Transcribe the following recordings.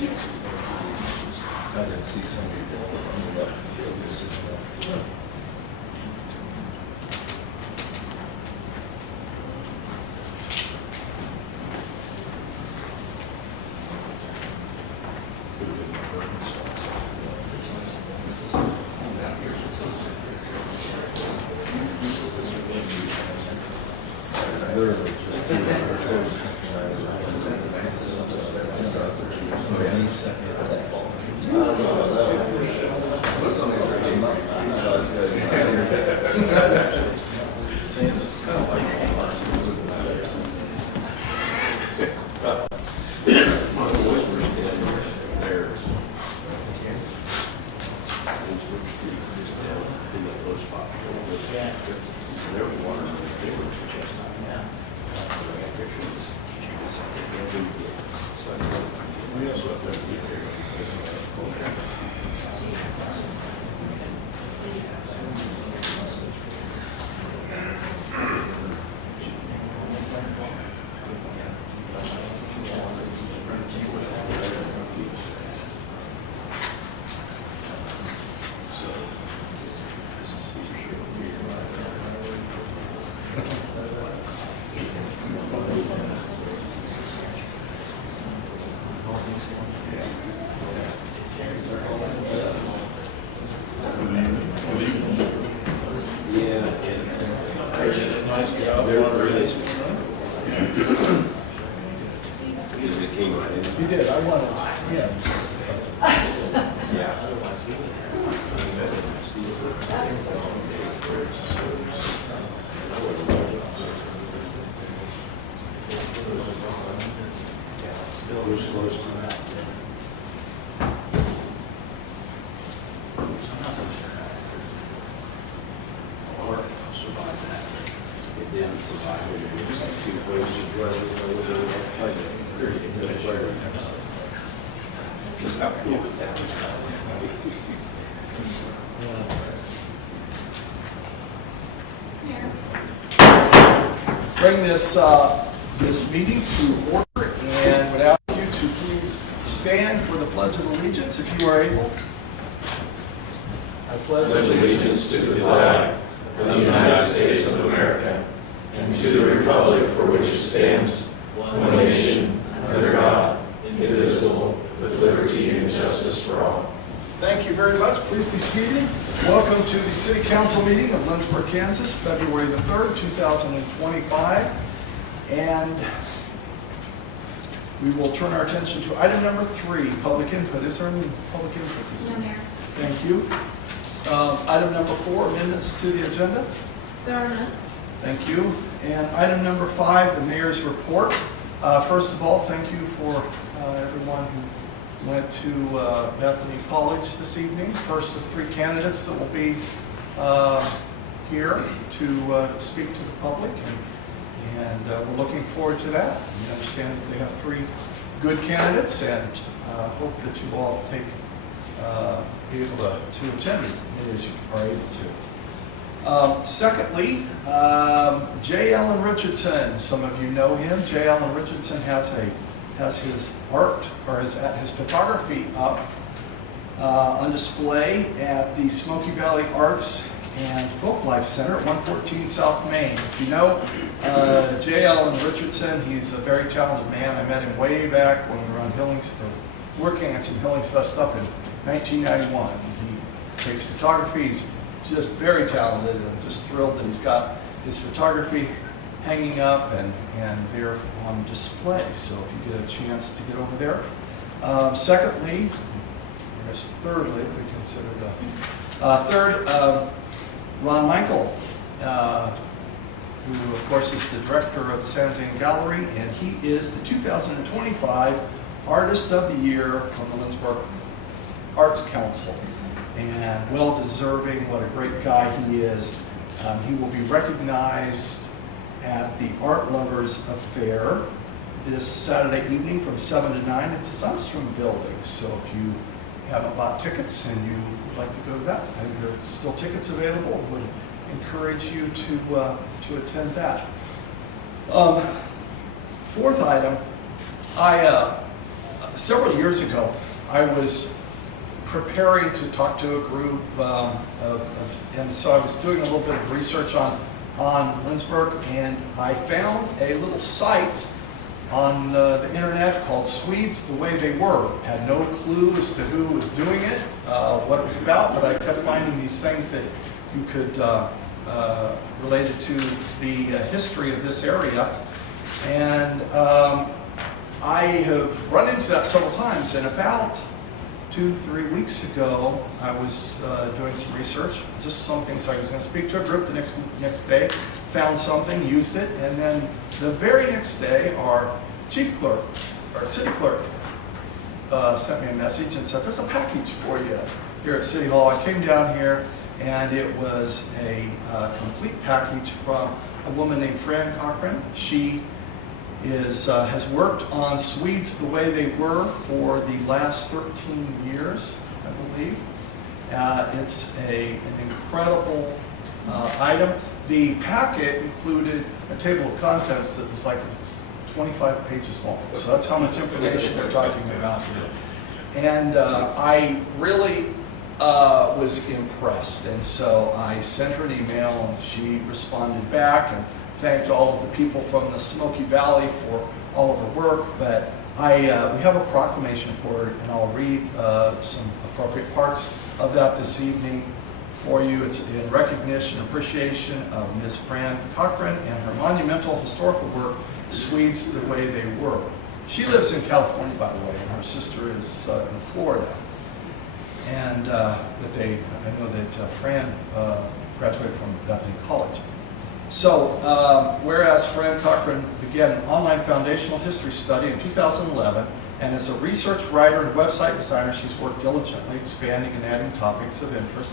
I didn't see somebody on the left field just sitting there. Literally just put it on our toes. And he sent me a text. What's on his radio? Santa's kind of like You did. I wanted. Yeah. yeah. Who's close to that? Or survive that. It didn't survive it. It was like 2 places well, so we'll try to get a player. Just how cool with that. Bring this meeting to order and would ask you to please stand for the Pledge of Allegiance if you are able. I pledge Allegiance to the flag of the United States of America and to the republic for which it stands, one nation, under God, indivisible, with liberty and justice for all. Thank you very much. Please be seated. Welcome to the City Council meeting of Lindsborg, Kansas, February the 3rd, 2025. And we will turn our attention to item number 3, public input. Is there any public input this evening? No, Mayor. Thank you. Item number 4, amendments to the agenda. There are none. Thank you. And item number 5, the mayor's report. First of all, thank you for everyone who went to Bethany College this evening. First of 3 candidates that will be here to speak to the public. And we're looking forward to that. We understand that they have 3 good candidates and hope that you all be able to attend as many as you are able to. Secondly, J. Allen Richardson. Some of you know him. J. Allen Richardson has his art or his photography up on display at the Smoky Valley Arts and Folk Life Center at 114 South Main. If you know J. Allen Richardson, he's a very talented man. I met him way back when we were on working at some Hillings stuff in 1991. He takes photography. He's just very talented, and I'm just thrilled that he's got his photography hanging up and there on display. So if you get a chance to get over there. Secondly, I guess thirdly, if we consider the third, Ron Michael, who of course is the director of the San Jose Gallery, and he is the 2025 Artist of the Year from the Lindsborg Arts Council. And well deserving, what a great guy he is. He will be recognized at the Art Lovers Affair this Saturday evening from 7 to 9 at the Sunstrom building. So if you haven't bought tickets and you would like to go to that, I think there are still tickets available. Would encourage you to attend that. Fourth item, I several years ago, I was preparing to talk to a group, and so I was doing a little bit of research on Lindsborg, and I found a little site on the internet called Swedes the Way They Were. Had no clue as to who was doing it, what it was about, but I kept finding these things that you could related to the history of this area. And I have run into that several times, and about 2-3 weeks ago, I was doing some research, just some things. I was going to speak to a group the next day, found something, used it, and then the very next day, our chief clerk, our city clerk, sent me a message and said, "There's a package for you here at City Hall." I came down here, and it was a complete package from a woman named Fran Cochran. She has worked on Swedes the Way They Were for the last 13 years, I believe. It's an incredible item. The packet included a table of contents that was like it's 25 pages long. So that's how much information we're talking about here. And I really was impressed. And so I sent her an email, and she responded back and thanked all of the people from the Smoky Valley for all of her work. But we have a proclamation for her, and I'll read some appropriate parts of that this evening for you. It's in recognition and appreciation of Ms. Fran Cochran and her monumental historical work, Swedes the Way They Were. She lives in California, by the way, and her sister is in Florida. And I know that Fran graduated from Bethany College. So, whereas Fran Cochran began an online foundational history study in 2011, and as a research writer and website designer, she's worked diligently expanding and adding topics of interest.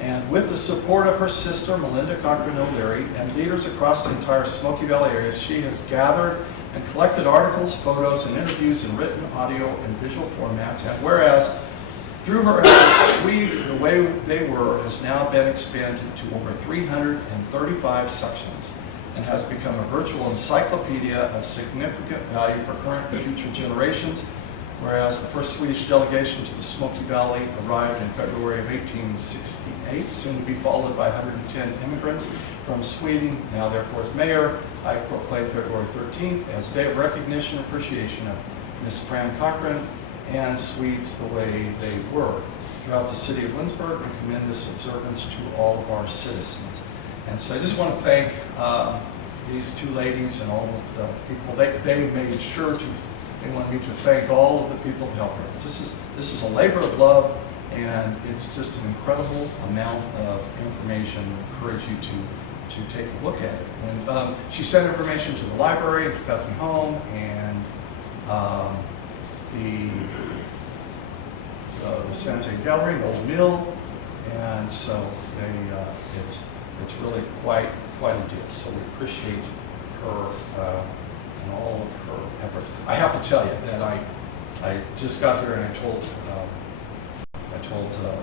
And with the support of her sister, Melinda Cochran O'Leary, and leaders across the entire Smoky Valley area, she has gathered and collected articles, photos, and interviews in written, audio, and visual formats. And whereas through her efforts, Swedes the Way They Were has now been expanded to over 335 sections and has become a virtual encyclopedia of significant value for current and future generations. Whereas the first Swedish delegation to the Smoky Valley arrived in February of 1868, soon to be followed by 110 immigrants from Sweden. Now, therefore, as mayor, I proclaim February 13th as a day of recognition and appreciation of Ms. Fran Cochran and Swedes the Way They Were. Throughout the city of Lindsborg, we commend this observance to all of our citizens. And so I just want to thank these two ladies and all of the people. They made sure they wanted me to thank all of the people who helped her. This is a labor of love, and it's just an incredible amount of information. I encourage you to take a look at it. And she sent information to the library, to Bethany Home, and the San Jose Gallery, and Old Mill, and so it's really quite a deal. So we appreciate her and all of her efforts. I have to tell you that I just got here and I told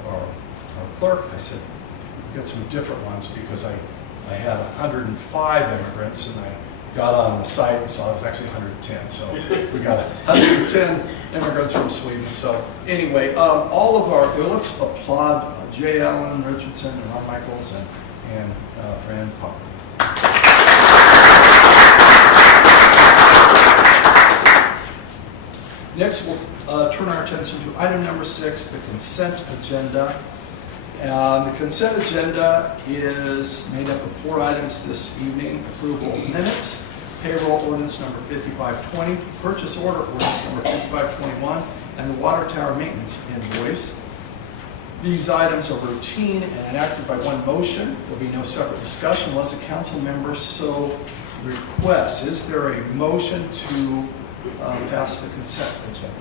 our clerk, I said, get some different ones because I had 105 immigrants, and I got on the site and saw it was actually 110. So we got 110 immigrants from Sweden. So anyway, all of our, let's applaud J. Allen Richardson and Ron Michaels and Fran Cochran. Next, we'll turn our attention to item number 6, the consent agenda. The consent agenda is made up of 4 items this evening: approval of minutes, payroll ordinance number 5520, purchase order ordinance number 5521, and the water tower maintenance invoice. These items are routine and enacted by one motion. There will be no separate discussion unless a council member so requests. Is there a motion to pass the consent agenda?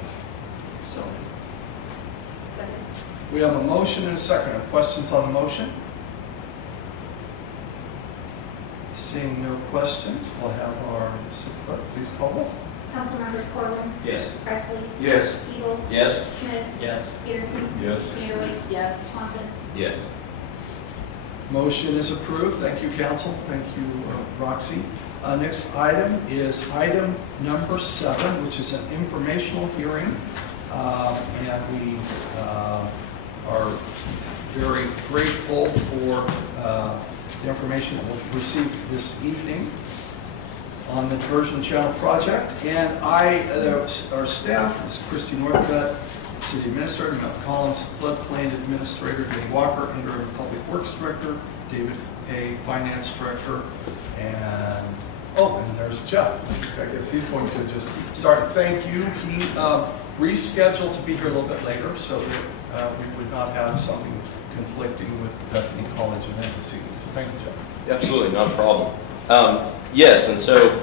So, Second. we have a motion and a second. Questions on the motion? Seeing no questions, we'll have our city clerk please call roll. Councilmembers Corwin. Yes. Presley. Yes. Eagle. Yes. Smith. Yes. Peterson. Yes. Mayorly. Yes. Swanson. Yes. Motion is approved. Thank you, council. Thank you, Roxy. Next item is item number 7, which is an informational hearing. And we are very grateful for the information that we'll receive this evening on the Diversion Channel project. And our staff is Christy Northcutt, City Administrator, Matt Collins, Floodplain Administrator, Dave Walker, Interim Public Works Director, David Hay, Finance Director, and there's Jeff. I guess he's going to just start. Thank you. He rescheduled to be here a little bit later so that we would not have something conflicting with Bethany College event this evening. So thank you, Jeff. Absolutely, not a problem. Yes, and so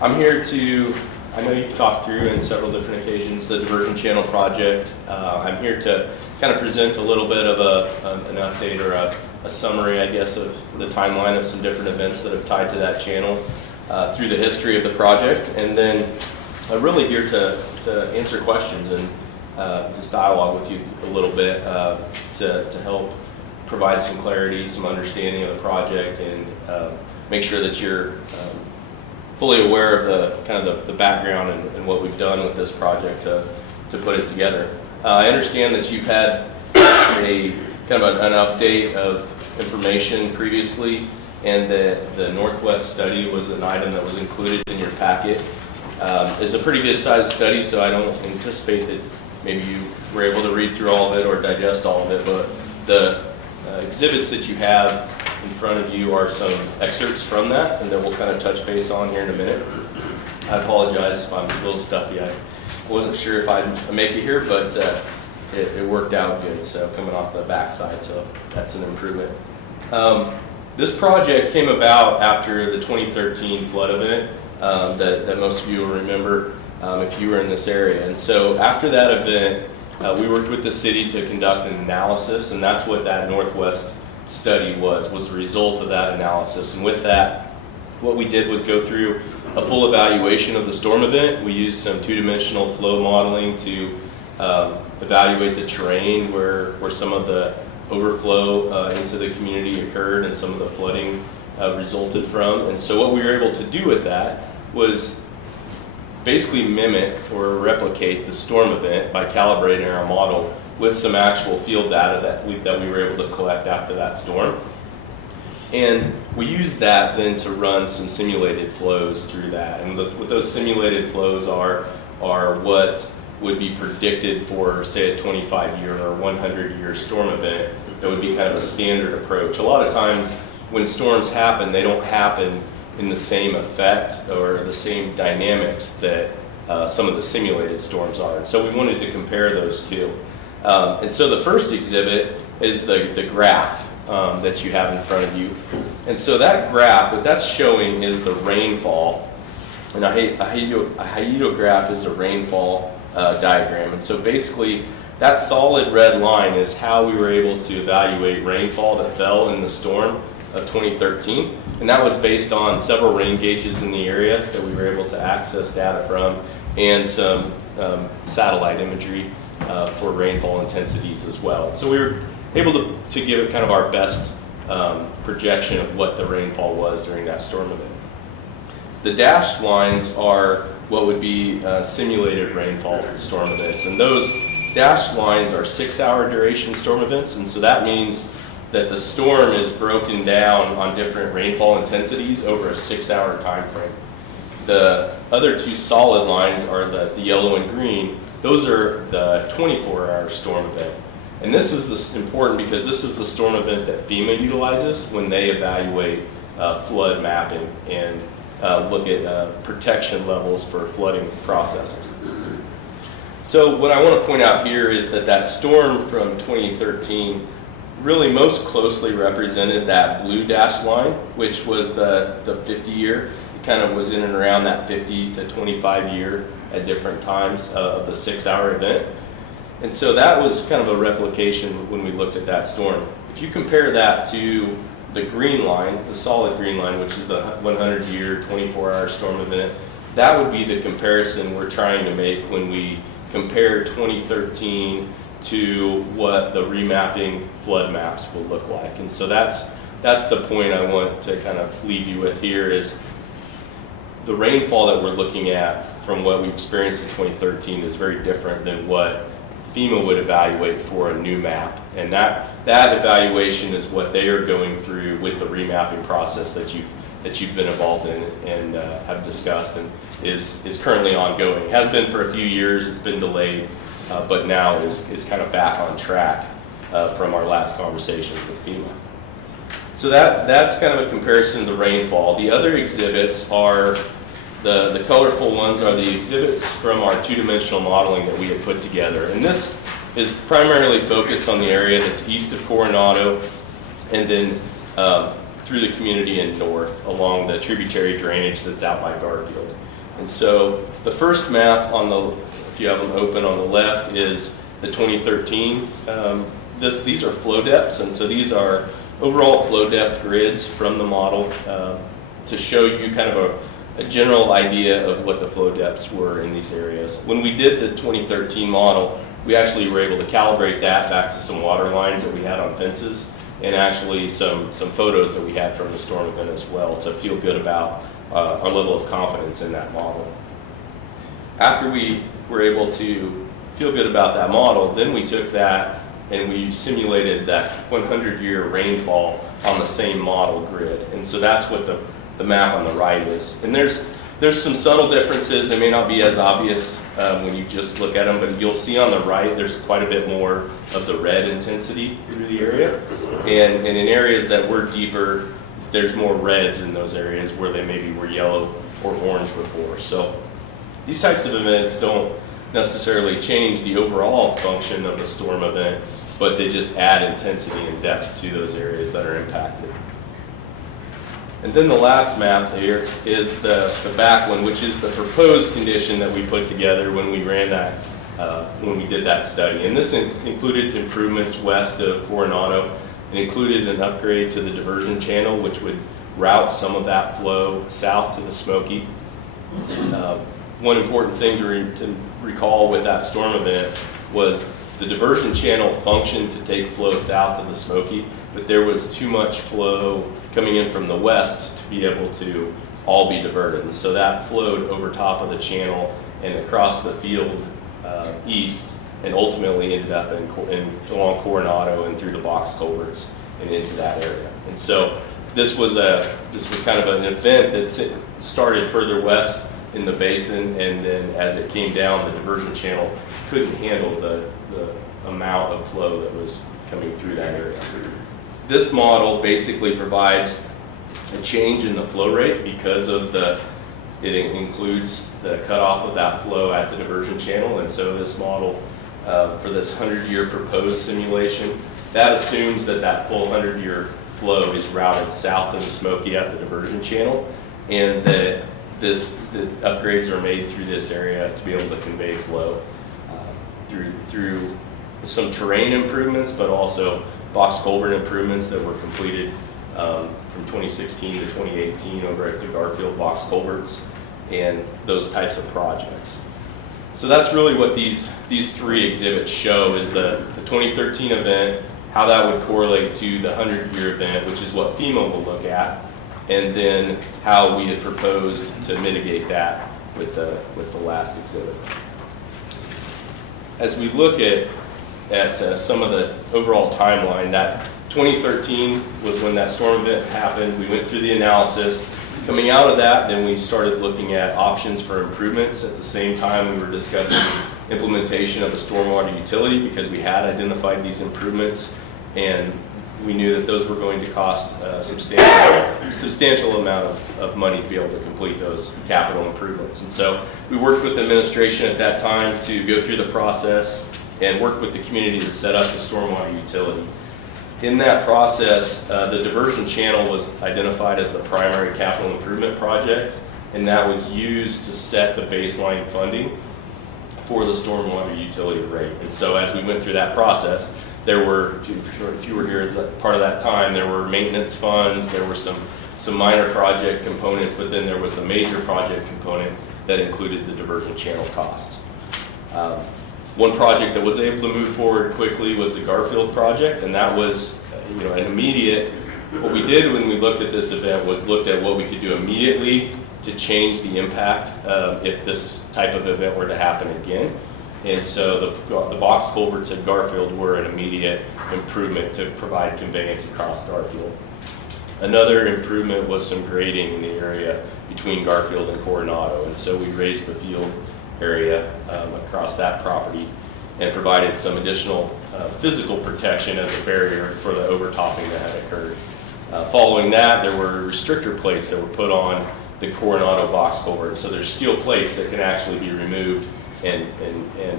I'm here to, I know you've talked through in several different occasions the Diversion Channel project. I'm here to kind of present a little bit of an update or a summary, I guess, of the timeline of some different events that have tied to that channel through the history of the project. And then I'm really here to answer questions and just dialogue with you a little bit to help provide some clarity, some understanding of the project, and make sure that you're fully aware of the background and what we've done with this project to put it together. I understand that you've had a kind of an update of information previously, and that the Northwest study was an item that was included in your packet. It's a pretty good sized study, so I don't anticipate that maybe you were able to read through all of it or digest all of it, but the exhibits that you have in front of you are some excerpts from that, and that we'll kind of touch base on here in a minute. I apologize if I'm a little stuffy. I wasn't sure if I'd make it here, but it worked out good, so coming off the backside, so that's an improvement. This project came about after the 2013 flood event that most of you will remember if you were in this area. And so after that event, we worked with the city to conduct an analysis, and that's what that Northwest study was the result of that analysis. And with that, what we did was go through a full evaluation of the storm event. We used some two-dimensional flow modeling to evaluate the terrain where some of the overflow into the community occurred and some of the flooding resulted from. And so what we were able to do with that was basically mimic or replicate the storm event by calibrating our model with some actual field data that we were able to collect after that storm. And we used that then to run some simulated flows through that. And what those simulated flows are what would be predicted for, say, a 25-year or 100-year storm event. That would be kind of a standard approach. A lot of times when storms happen, they don't happen in the same effect or the same dynamics that some of the simulated storms are. And so we wanted to compare those two. And so the first exhibit is the graph that you have in front of you. And so that graph, what that's showing is the rainfall. And a hyetograph is a rainfall diagram. And so basically, that solid red line is how we were able to evaluate rainfall that fell in the storm of 2013. And that was based on several rain gauges in the area that we were able to access data from, and some satellite imagery for rainfall intensities as well. So we were able to give it kind of our best projection of what the rainfall was during that storm event. The dashed lines are what would be simulated rainfall storm events, and those dashed lines are 6-hour duration storm events, and so that means that the storm is broken down on different rainfall intensities over a 6-hour time frame. The other two solid lines are the yellow and green. Those are the 24-hour storm event. And this is important because this is the storm event that FEMA utilizes when they evaluate flood mapping and look at protection levels for flooding processes. So what I want to point out here is that storm from 2013 really most closely represented that blue dashed line, which was the 50-year. It kind of was in and around that 50 to 25 year at different times of the 6-hour event. And so that was kind of a replication when we looked at that storm. If you compare that to the green line, the solid green line, which is the 100-year, 24-hour storm event, that would be the comparison we're trying to make when we compare 2013 to what the remapping flood maps will look like. And so that's the point I want to kind of leave you with here is the rainfall that we're looking at from what we experienced in 2013 is very different than what FEMA would evaluate for a new map. And that evaluation is what they are going through with the remapping process that you've been involved in and have discussed, and is currently ongoing. It has been for a few years, it's been delayed, but now is kind of back on track from our last conversation with FEMA. So that's kind of a comparison to the rainfall. The other exhibits are, the colorful ones are the exhibits from our two-dimensional modeling that we had put together. And this is primarily focused on the area that's east of Coronado and then through the community and north along the tributary drainage that's out by Garfield. And so the first map on the, if you have them open on the left, is the 2013. These are flow depths, and so these are overall flow depth grids from the model to show you kind of a general idea of what the flow depths were in these areas. When we did the 2013 model, we actually were able to calibrate that back to some water lines that we had on fences, and actually some photos that we had from the storm event as well, to feel good about our level of confidence in that model. After we were able to feel good about that model, then we took that and we simulated that 100-year rainfall on the same model grid. And so that's what the map on the right is. And there's some subtle differences. They may not be as obvious when you just look at them, but you'll see on the right there's quite a bit more of the red intensity through the area. And in areas that were deeper, there's more reds in those areas where they maybe were yellow or orange before. So these types of events don't necessarily change the overall function of the storm event, but they just add intensity and depth to those areas that are impacted. And then the last map here is the back one, which is the proposed condition that we put together when we ran that, when we did that study. And this included improvements west of Coronado. It included an upgrade to the diversion channel, which would route some of that flow south to the Smoky. One important thing to recall with that storm event was the diversion channel functioned to take flow south of the Smoky, but there was too much flow coming in from the west to be able to all be diverted. And so that flowed over top of the channel and across the field east, and ultimately ended up along Coronado and through the box culverts and into that area. And so this was kind of an event that started further west in the basin, and then as it came down, the diversion channel couldn't handle the amount of flow that was coming through that area. This model basically provides a change in the flow rate because of it includes the cutoff of that flow at the diversion channel. And so this model for this 100-year proposed simulation, that assumes that full 100-year flow is routed south to the Smoky at the diversion channel, and that the upgrades are made through this area to be able to convey flow through some terrain improvements, but also box culvert improvements that were completed from 2016 to 2018 over at the Garfield box culverts and those types of projects. So that's really what these three exhibits show, is the 2013 event, how that would correlate to the 100-year event, which is what FEMA will look at, and then how we had proposed to mitigate that with the last exhibit. As we look at some of the overall timeline, that 2013 was when that storm event happened. We went through the analysis. Coming out of that, then we started looking at options for improvements. At the same time, we were discussing implementation of a stormwater utility because we had identified these improvements, and we knew that those were going to cost a substantial amount of money to be able to complete those capital improvements. And so we worked with administration at that time to go through the process and work with the community to set up the stormwater utility. In that process, the diversion channel was identified as the primary capital improvement project, and that was used to set the baseline funding for the stormwater utility rate. And so as we went through that process, there were, if you were here as part of that time, there were maintenance funds, there were some minor project components, but then there was the major project component that included the diversion channel cost. One project that was able to move forward quickly was the Garfield project, and that was an immediate. What we did when we looked at this event was looked at what we could do immediately to change the impact if this type of event were to happen again. And so the box culverts at Garfield were an immediate improvement to provide conveyance across Garfield. Another improvement was some grading in the area between Garfield and Coronado, and so we raised the field area across that property and provided some additional physical protection as a barrier for the overtopping that had occurred. Following that, there were restrictor plates that were put on the Coronado box culvert. So there's steel plates that can actually be removed and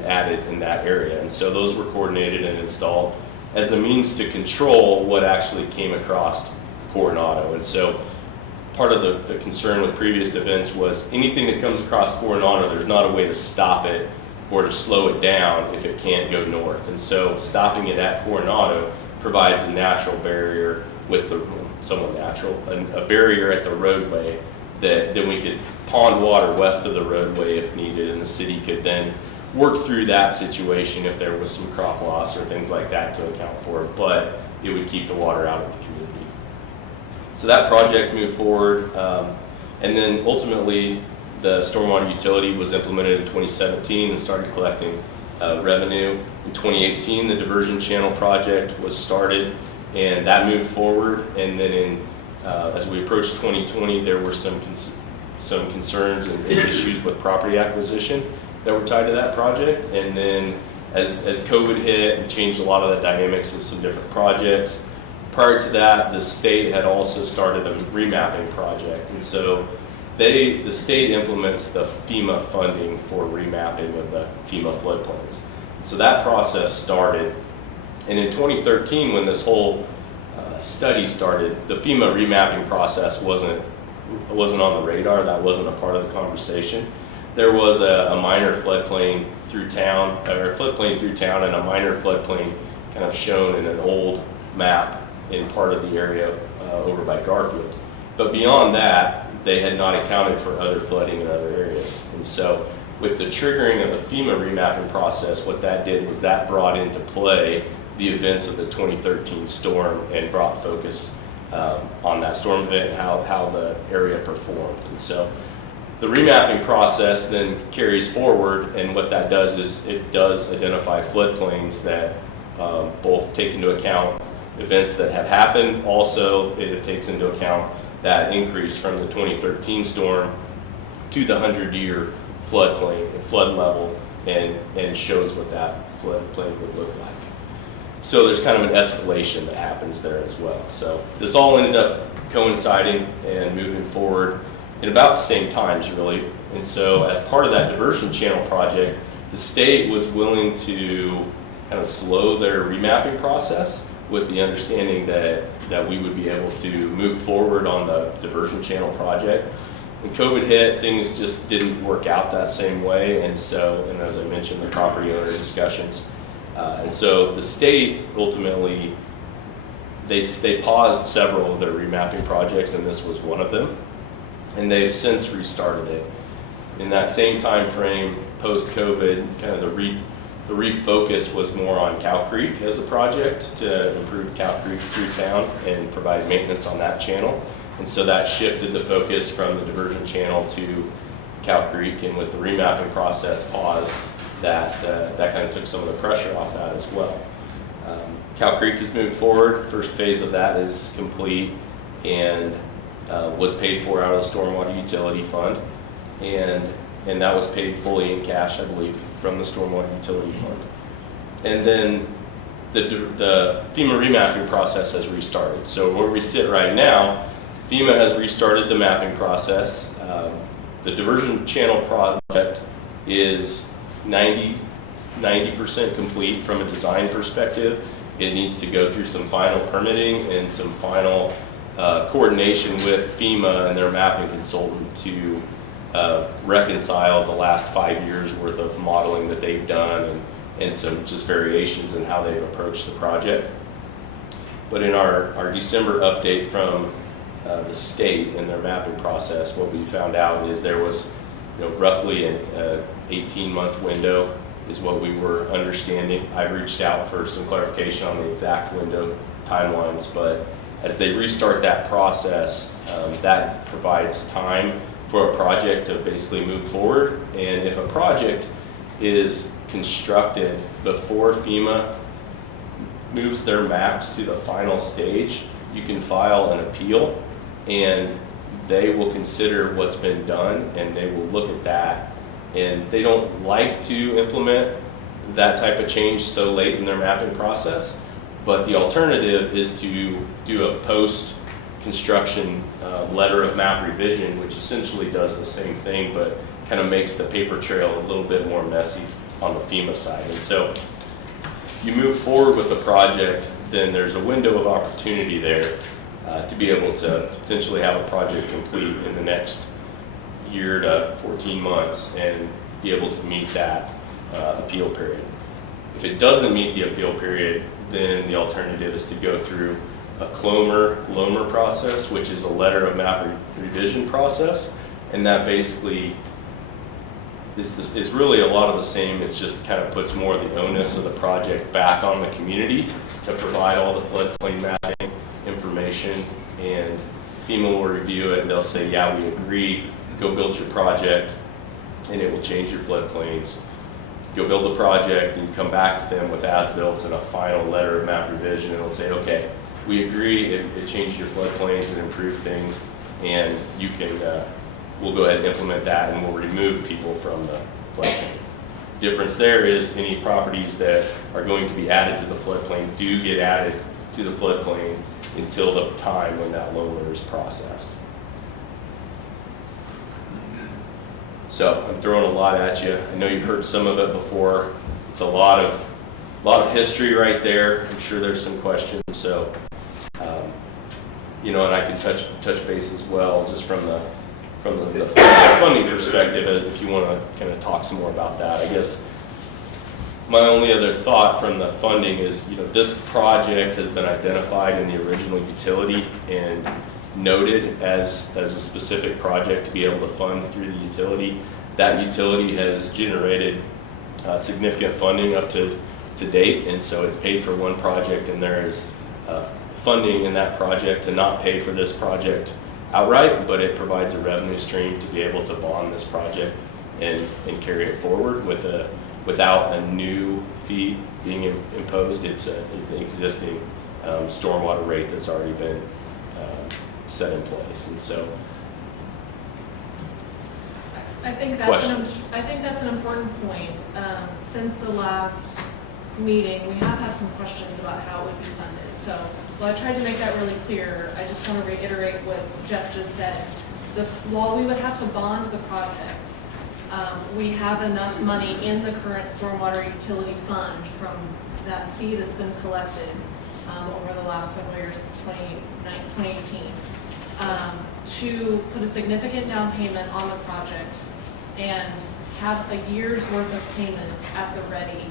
added in that area. And so those were coordinated and installed as a means to control what actually came across Coronado. And so part of the concern with previous events was anything that comes across Coronado, there's not a way to stop it or to slow it down if it can't go north. And so stopping it at Coronado provides a natural barrier with a barrier at the roadway that then we could pond water west of the roadway if needed, and the city could then work through that situation if there was some crop loss or things like that to account for, but it would keep the water out of the community. So that project moved forward, and then ultimately the stormwater utility was implemented in 2017 and started collecting revenue. In 2018, the diversion channel project was started, and that moved forward. And then as we approached 2020, there were some concerns and issues with property acquisition that were tied to that project. And then as COVID hit and changed a lot of the dynamics of some different projects, prior to that, the state had also started a remapping project. And so the state implements the FEMA funding for remapping of the FEMA floodplains. And so that process started. And in 2013, when this whole study started, the FEMA remapping process wasn't on the radar. That wasn't a part of the conversation. There was a minor floodplain through town, or a floodplain through town, and a minor floodplain kind of shown in an old map in part of the area over by Garfield. But beyond that, they had not accounted for other flooding in other areas. And so with the triggering of the FEMA remapping process, what that did was that brought into play the events of the 2013 storm and brought focus on that storm event and how the area performed. And so the remapping process then carries forward, and what that does is it does identify floodplains that both take into account events that have happened. Also, it takes into account that increase from the 2013 storm to the 100-year flood level, and shows what that floodplain would look like. So there's kind of an escalation that happens there as well. So this all ended up coinciding and moving forward in about the same times, really. And so as part of that diversion channel project, the state was willing to kind of slow their remapping process with the understanding that we would be able to move forward on the diversion channel project. When COVID hit, things just didn't work out that same way, and as I mentioned, the property owner discussions. And so the state ultimately, they paused several of their remapping projects, and this was one of them, and they've since restarted it. In that same time frame, post-COVID, kind of the refocus was more on Cow Creek as a project to improve Cow Creek through town and provide maintenance on that channel. And so that shifted the focus from the diversion channel to Cow Creek, and with the remapping process paused, that kind of took some of the pressure off that as well. Cow Creek has moved forward. First phase of that is complete and was paid for out of the stormwater utility fund, and that was paid fully in cash, I believe, from the stormwater utility fund. And then the FEMA remapping process has restarted. So where we sit right now, FEMA has restarted the mapping process. The diversion channel project is 90% complete from a design perspective. It needs to go through some final permitting and some final coordination with FEMA and their mapping consultant to reconcile the last 5 years worth of modeling that they've done and some just variations in how they've approached the project. But in our December update from the state in their mapping process, what we found out is there was roughly an 18-month window is what we were understanding. I've reached out for some clarification on the exact window timelines, but as they restart that process, that provides time for a project to basically move forward. And if a project is constructed before FEMA moves their maps to the final stage, you can file an appeal, and they will consider what's been done, and they will look at that. And they don't like to implement that type of change so late in their mapping process, but the alternative is to do a post-construction letter of map revision, which essentially does the same thing, but kind of makes the paper trail a little bit more messy on the FEMA side. And so you move forward with the project, then there's a window of opportunity there to be able to potentially have a project complete in the next year to 14 months and be able to meet that appeal period. If it doesn't meet the appeal period, then the alternative is to go through a LOMR process, which is a letter of map revision process, and that basically is really a lot of the same. It's just kind of puts more of the onus of the project back on the community to provide all the floodplain mapping information, and FEMA will review it and they'll say, yeah, we agree, go build your project, and it will change your floodplains. You'll build the project and you come back to them with as-built and a final letter of map revision, and it'll say, okay, we agree, it changed your floodplains and improved things, and you can, we'll go ahead and implement that, and we'll remove people from the floodplain. Difference there is any properties that are going to be added to the floodplain do get added to the floodplain until the time when that LOMR is processed. So I'm throwing a lot at you. I know you've heard some of it before. It's a lot of history right there. I'm sure there's some questions. So, and I can touch base as well, just from the funding perspective, if you want to kind of talk some more about that. I guess my only other thought from the funding is, this project has been identified in the original utility and noted as a specific project to be able to fund through the utility. That utility has generated significant funding up to date, and so it's paid for one project, and there is funding in that project to not pay for this project outright, but it provides a revenue stream to be able to bond this project and carry it forward without a new fee being imposed. It's an existing stormwater rate that's already been set in place. And so I think that's an important point. Since the last meeting, we have had some questions about how it would be funded. So while I tried to make that really clear, I just want to reiterate what Jeff just said. While we would have to bond the project, we have enough money in the current stormwater utility fund from that fee that's been collected over the last several years since 2018 to put a significant down payment on the project and have a year's worth of payments at the ready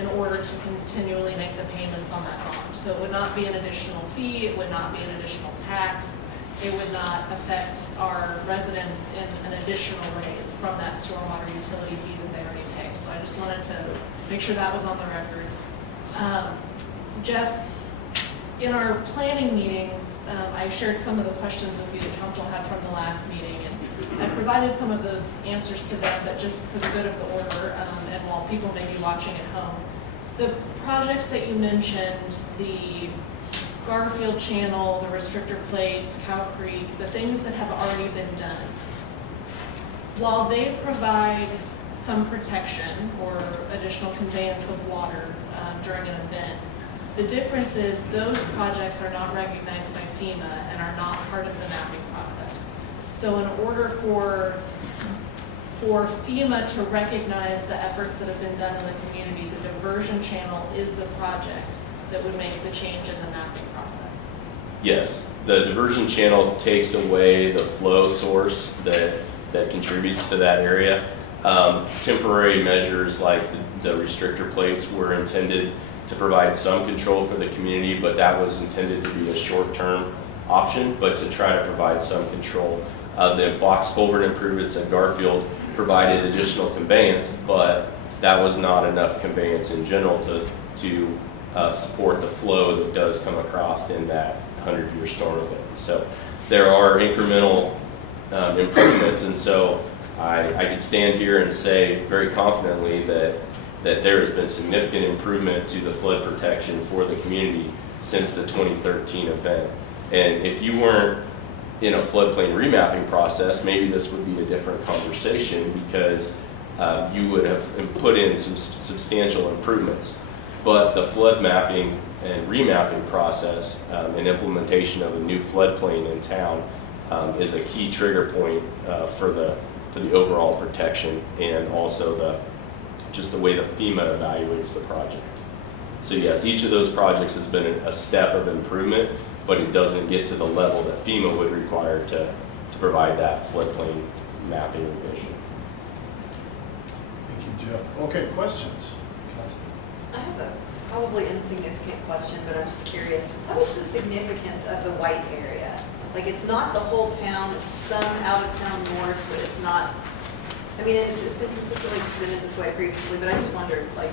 in order to continually make the payments on that bond. So it would not be an additional fee, it would not be an additional tax, it would not affect our residents in an additional rates from that stormwater utility fee that they already pay. So I just wanted to make sure that was on the record. Jeff, in our planning meetings, I shared some of the questions with you that council had from the last meeting, and I've provided some of those answers to them, but just for the good of the order, and while people may be watching at home. The projects that you mentioned, the Garfield Channel, the restrictor plates, Cow Creek, the things that have already been done, while they provide some protection or additional conveyance of water during an event, the difference is those projects are not recognized by FEMA and are not part of the mapping process. So in order for FEMA to recognize the efforts that have been done in the community, the diversion channel is the project that would make the change in the mapping process. Yes, the diversion channel takes away the flow source that contributes to that area. Temporary measures like the restrictor plates were intended to provide some control for the community, but that was intended to be a short-term option, but to try to provide some control. The box culvert improvements at Garfield provided additional conveyance, but that was not enough conveyance in general to support the flow that does come across in that 100-year storm event. So there are incremental improvements. And so I could stand here and say very confidently that there has been significant improvement to the flood protection for the community since the 2013 event. And if you weren't in a floodplain remapping process, maybe this would be a different conversation because you would have put in some substantial improvements. But the flood mapping and remapping process and implementation of a new floodplain in town is a key trigger point for the overall protection and also just the way that FEMA evaluates the project. So yes, each of those projects has been a step of improvement, but it doesn't get to the level that FEMA would require to provide that floodplain mapping revision. Thank you, Jeff. Okay, questions? I have a probably insignificant question, but I'm just curious. What is the significance of the white area? Like, it's not the whole town, it's some out of town north, but it's not, I mean, it's been consistently presented this way previously, but I just wondered, like.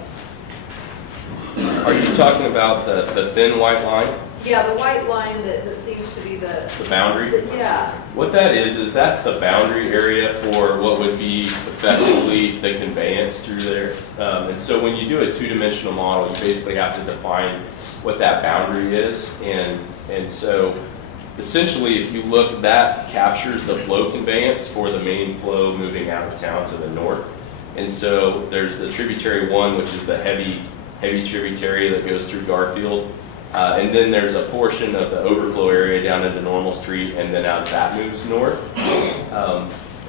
Are you talking about the thin white line? Yeah, the white line that seems to be the boundary? Yeah. What that is that's the boundary area for what would be effectively the conveyance through there. And so when you do a two-dimensional model, you basically have to define what that boundary is. And so essentially, if you look, that captures the flow conveyance for the main flow moving out of town to the north. And so there's the tributary one, which is the heavy tributary that goes through Garfield. And then there's a portion of the overflow area down into Normal Street, and then as that moves north.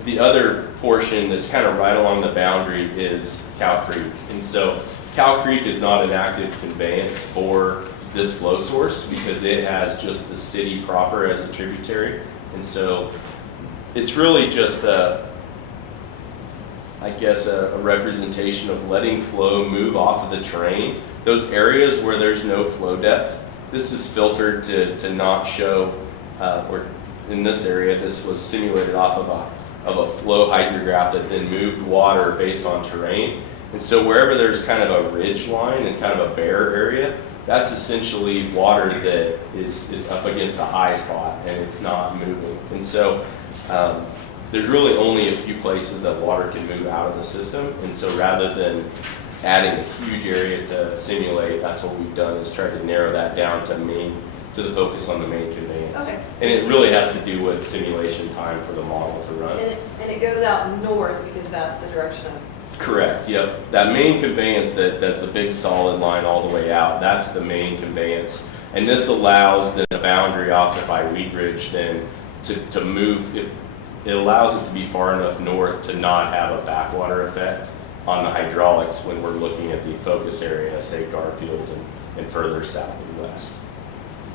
The other portion that's kind of right along the boundary is Cow Creek. And so Cow Creek is not an active conveyance for this flow source because it has just the city proper as a tributary. And so it's really just a representation of letting flow move off of the terrain. Those areas where there's no flow depth, this is filtered to not show, or in this area, this was simulated off of a flow hydrograph that then moved water based on terrain. And so wherever there's kind of a ridge line and kind of a bare area, that's essentially water that is up against a high spot and it's not moving. And so there's really only a few places that water can move out of the system. And so rather than adding a huge area to simulate, that's what we've done is try to narrow that down to the focus on the main conveyance. Okay. And it really has to do with simulation time for the model to run. And it goes out north because that's the direction of. Correct, yep. That main conveyance that's the big solid line all the way out, that's the main conveyance. And this allows the boundary off by Weed Ridge then to move, it allows it to be far enough north to not have a backwater effect on the hydraulics when we're looking at the focus area, say Garfield and further south and west.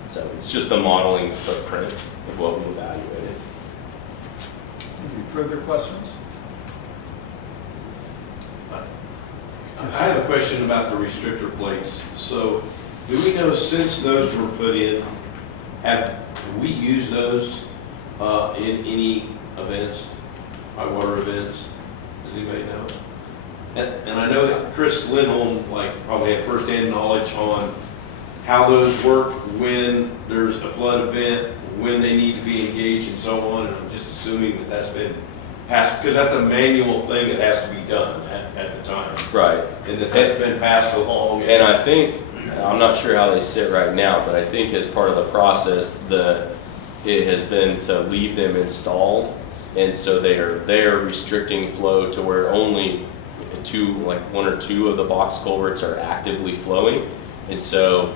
So it's just a modeling footprint of what we evaluated. Any further questions? I have a question about the restrictor plates. So, do we know since those were put in, have we used those in any events, high water events? Does anybody know? And I know that Chris Lindholm probably had firsthand knowledge on how those work when there's a flood event, when they need to be engaged, and so on. And I'm just assuming that that's been passed because that's a manual thing that has to be done at the time. Right. And that's been passed along. And I think, I'm not sure how they sit right now, but I think as part of the process, it has been to leave them installed. And so they are restricting flow to where only one or two of the box culverts are actively flowing. And so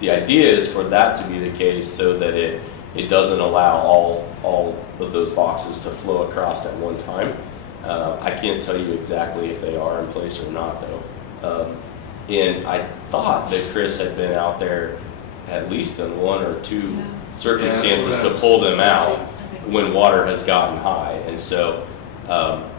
the idea is for that to be the case so that it doesn't allow all of those boxes to flow across at one time. I can't tell you exactly if they are in place or not though. And I thought that Chris had been out there at least in one or two circumstances to pull them out when water has gotten high. And so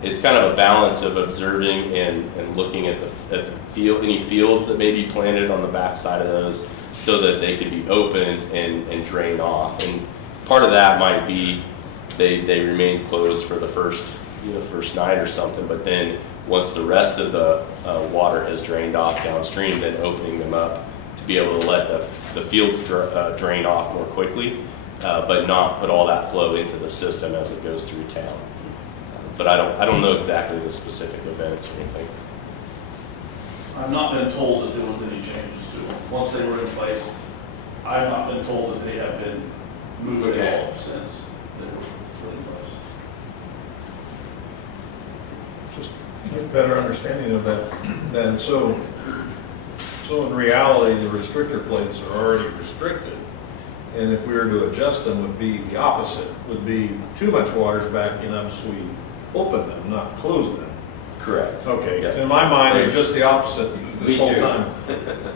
it's kind of a balance of observing and looking at the field, any fields that may be planted on the backside of those so that they could be opened and drain off. And part of that might be they remain closed for the first night or something, but then once the rest of the water has drained off downstream, then opening them up to be able to let the fields drain off more quickly. but not put all that flow into the system as it goes through town. But I don't know exactly the specific events or anything. I've not been told that there was any changes to them. Once they were in place, I've not been told that they have been moved at all since they were put in place. Just to get a better understanding of that then. So in reality, the restrictor plates are already restricted. And if we were to adjust them, would be the opposite, would be too much water's backing up, so we open them, not close them. Correct. Okay, Yeah. in my mind, it's just the opposite Me this whole too. time.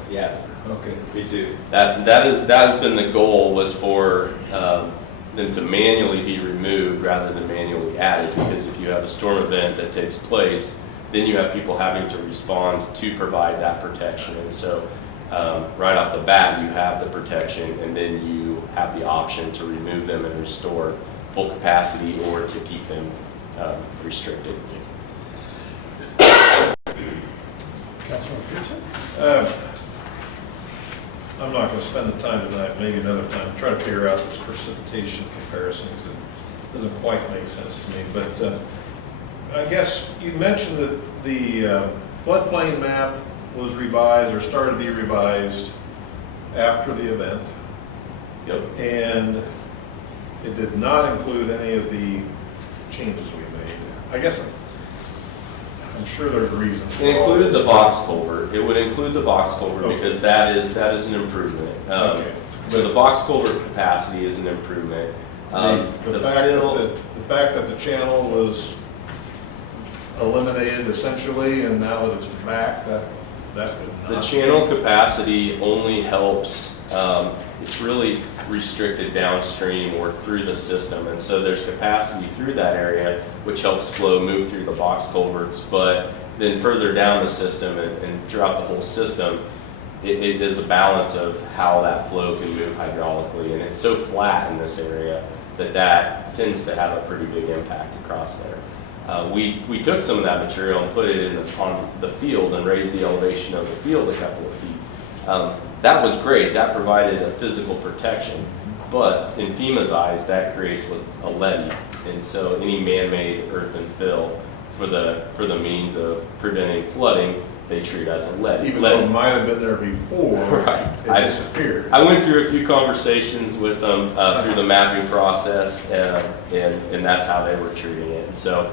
Yeah. Okay. Me too. That has been the goal, was for them to manually be removed rather than manually added, because if you have a storm event that takes place, then you have people having to respond to provide that protection. And so right off the bat, you have the protection, and then you have the option to remove them and restore full capacity or to keep them restricted. Councilman Peterson? I'm not going to spend the time tonight, maybe another time, try to figure out this precipitation comparison, because it doesn't quite make sense to me. But I guess you mentioned that the floodplain map was revised or started to be revised after the event, Yep. and it did not include any of the changes we made. I guess I'm sure there's reasons. for It all included this. the box culvert. It would include the box culvert Okay. because that is an improvement. Okay. So the box culvert capacity is an improvement. The The fact fill- that the fact that the channel was eliminated essentially, and now that it's back, that would The not. channel capacity only helps, it's really restricted downstream or through the system. And so there's capacity through that area, which helps flow move through the box culverts. But then further down the system and throughout the whole system, it is a balance of how that flow can move hydraulically. And it's so flat in this area that tends to have a pretty big impact across there. We took some of that material and put it on the field and raised the elevation of the field a couple of feet. That was great. That provided a physical protection. But in FEMA's eyes, that creates a levee. And so any man-made earth and fill for the means of preventing flooding, they treat as a levee. Even though it might have been there before, Right. it disappeared. I went through a few conversations with them through the mapping process, and that's how they were treating it. And so,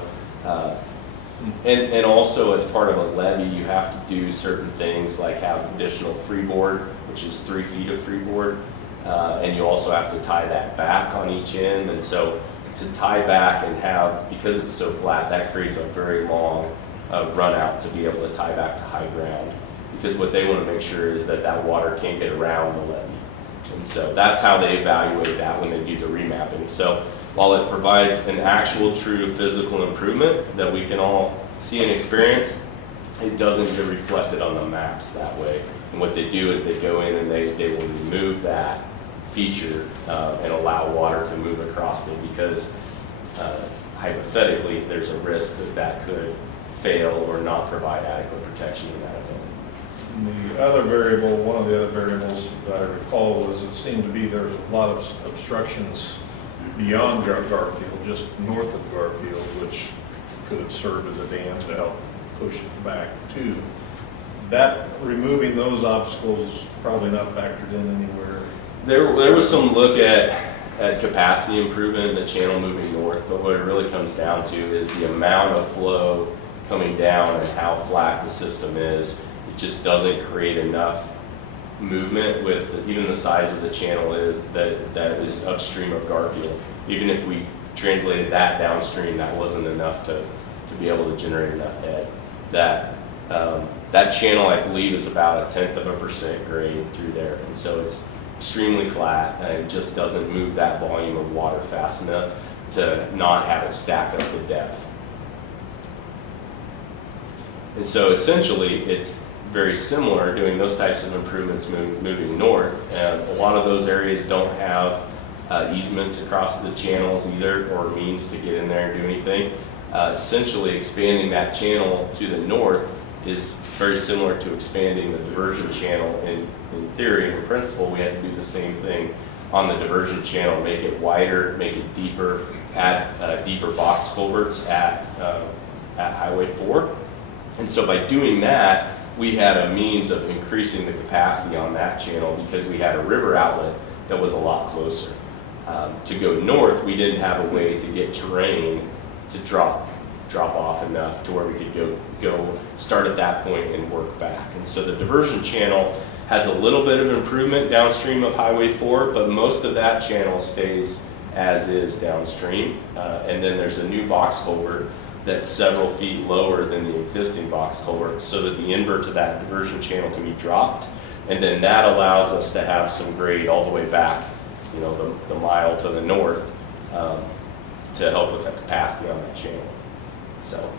and also as part of a levee, you have to do certain things like have additional freeboard, which is 3 feet of freeboard, and you also have to tie that back on each end. And so to tie back and have, because it's so flat, that creates a very long run out to be able to tie back to high ground. Because what they want to make sure is that water can't get around the levee. And so that's how they evaluate that when they do the remapping. So while it provides an actual true physical improvement that we can all see and experience, it doesn't get reflected on the maps that way. And what they do is they go in and they will remove that feature and allow water to move across it, because hypothetically there's a risk that could fail or not provide adequate protection in that event. The other variable, one of the other variables that I recall was it seemed to be there was a lot of obstructions beyond Garfield, just north of Garfield, which could have served as a dam to help push it back too. That, removing those obstacles, probably not factored in anywhere. There was some look at capacity improvement in the channel moving north, but what it really comes down to is the amount of flow coming down and how flat the system is. It just doesn't create enough movement with even the size of the channel that is upstream of Garfield. Even if we translated that downstream, that wasn't enough to be able to generate enough head. That channel, I believe, is about 0.1% grade through there, and so it's extremely flat, and it just doesn't move that volume of water fast enough to not have it stack up the depth. And so essentially, it's very similar doing those types of improvements moving north. And a lot of those areas don't have easements across the channels either, or means to get in there and do anything. Essentially, expanding that channel to the north is very similar to expanding the diversion channel. In theory, in principle, we had to do the same thing on the diversion channel, make it wider, make it deeper, add deeper box culverts at Highway 4. And so by doing that, we had a means of increasing the capacity on that channel because we had a river outlet that was a lot closer. To go north, we didn't have a way to get terrain to drop off enough to where we could go start at that point and work back. And so the diversion channel has a little bit of improvement downstream of Highway 4, but most of that channel stays as is downstream. And then there's a new box culvert that's several feet lower than the existing box culvert so that the invert to that diversion channel can be dropped. And then that allows us to have some grade all the way back, the mile to the north to help with the capacity on that channel. So.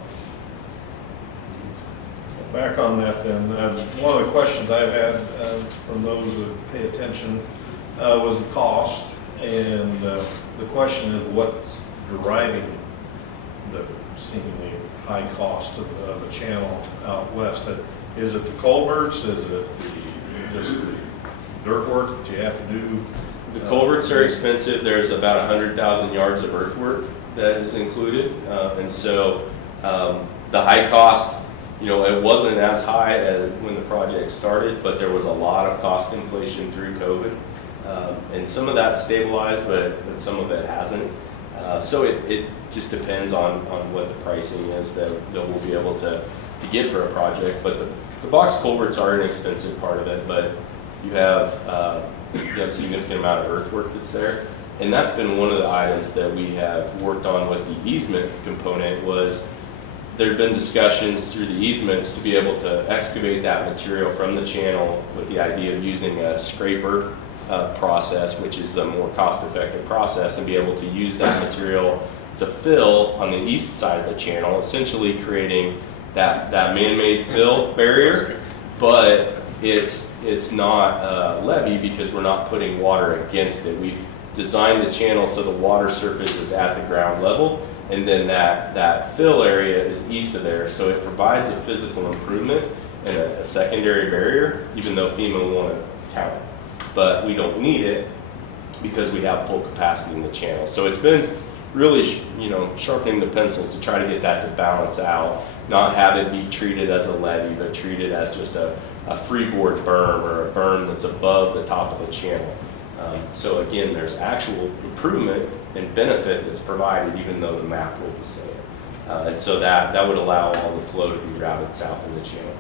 Back on that then, one of the questions I've had from those who pay attention was the cost. And the question is what's driving the seemingly high cost of the channel out west? Is it the culverts? Is it just the dirt work that you have to do? The culverts are expensive. There's about 100,000 yards of earthwork that is included. And so the high cost, it wasn't as high as when the project started, but there was a lot of cost inflation through COVID. And some of that stabilized, but some of it hasn't. So it just depends on what the pricing is that we'll be able to get for a project. But the box culverts are an expensive part of it, but you have a significant amount of earthwork that's there. And that's been one of the items that we have worked on with the easement component was there have been discussions through the easements to be able to excavate that material from the channel with the idea of using a scraper process, which is the more cost-effective process, and be able to use that material to fill on the east side of the channel, essentially creating that man-made fill barrier, but it's not a levee because we're not putting water against it. We've designed the channel so the water surface is at the ground level, and then that fill area is east of there, so it provides a physical improvement and a secondary barrier, even though FEMA won't count it. But we don't need it because we have full capacity in the channel. So it's been really, sharpening the pencils to try to get that to balance out, not have it be treated as a levee, but treated as just a freeboard berm or a berm that's above the top of the channel. So again, there's actual improvement and benefit that's provided even though the map will be the same. And so that would allow all the flow to be routed south in the channel.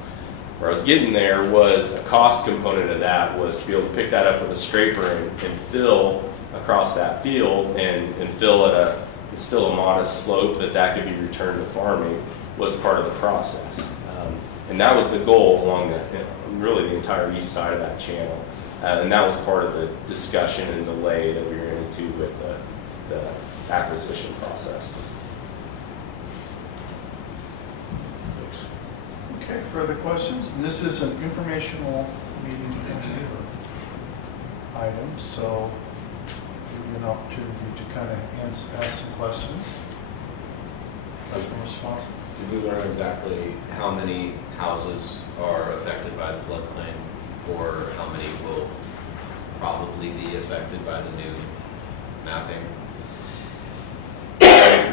Where I was getting there was a cost component of that was to be able to pick that up with a scraper and fill across that field and fill at it's still a modest slope that could be returned to farming was part of the process. And that was the goal along really the entire east side of that channel. And that was part of the discussion and delay that we were into with the acquisition process. Okay, further questions? And this is an informational meeting item, so give you an opportunity to kind of ask some questions. Customer response. Did we learn exactly how many houses are affected by the floodplain, or how many will probably be affected by the new mapping?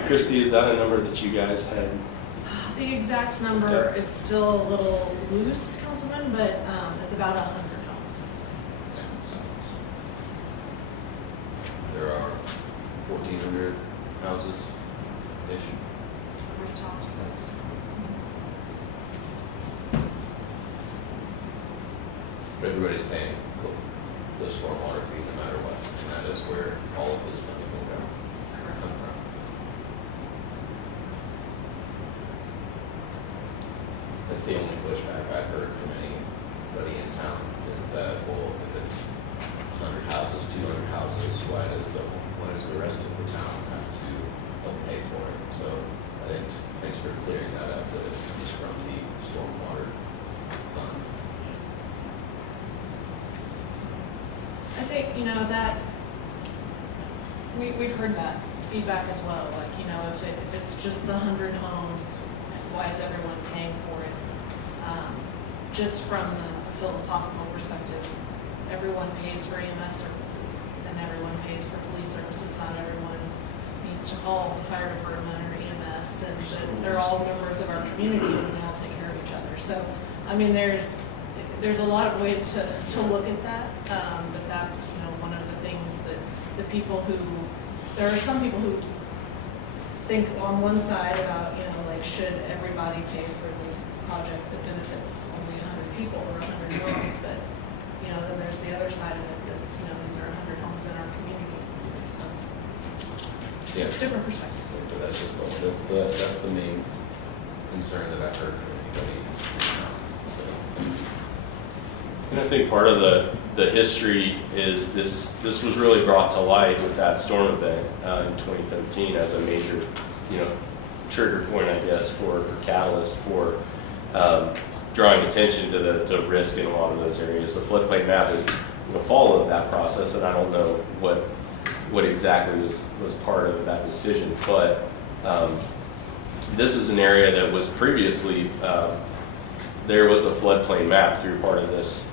Christy, is that a number that you guys had? The exact number is still a little loose, Councilman, but it's about 100 homes. There are 1,400 houses-ish. Rooftops. Everybody's paying the stormwater fee no matter what, and that is where all of this funding will come from. That's the only pushback I've heard from anybody in town is that, well, if it's 100 houses, 200 houses, why does the rest of the town have to help pay for it? So I think thanks for clearing that up, that it comes from the stormwater fund. I think, that we've heard that feedback as well. Like, if it's just the 100 homes, why is everyone paying for it? Just from the philosophical perspective, everyone pays for EMS services and everyone pays for police services. Not everyone needs to call the fire department or EMS, and that they're all members of our community and they all take care of each other. So, I mean, there's a lot of ways to look at that, but that's, you know, one of the things that the people who, there are some people who think on one side about, you know, like, should everybody pay for this project that benefits only 100 people or 100 homes, but, you know, then there's the other side of it that's, you know, these are 100 homes in our community, so. Yeah. It's different perspectives. So that's the main concern that I've heard from anybody. And I think part of the history is this was really brought to light with that storm event in 2013 as a major, you know, trigger point, I guess, or catalyst for drawing attention to the risk in a lot of those areas. The floodplain map is, you know, followed that process, and I don't know what exactly was part of that decision, but this is an area that was previously there was a floodplain map through part of this.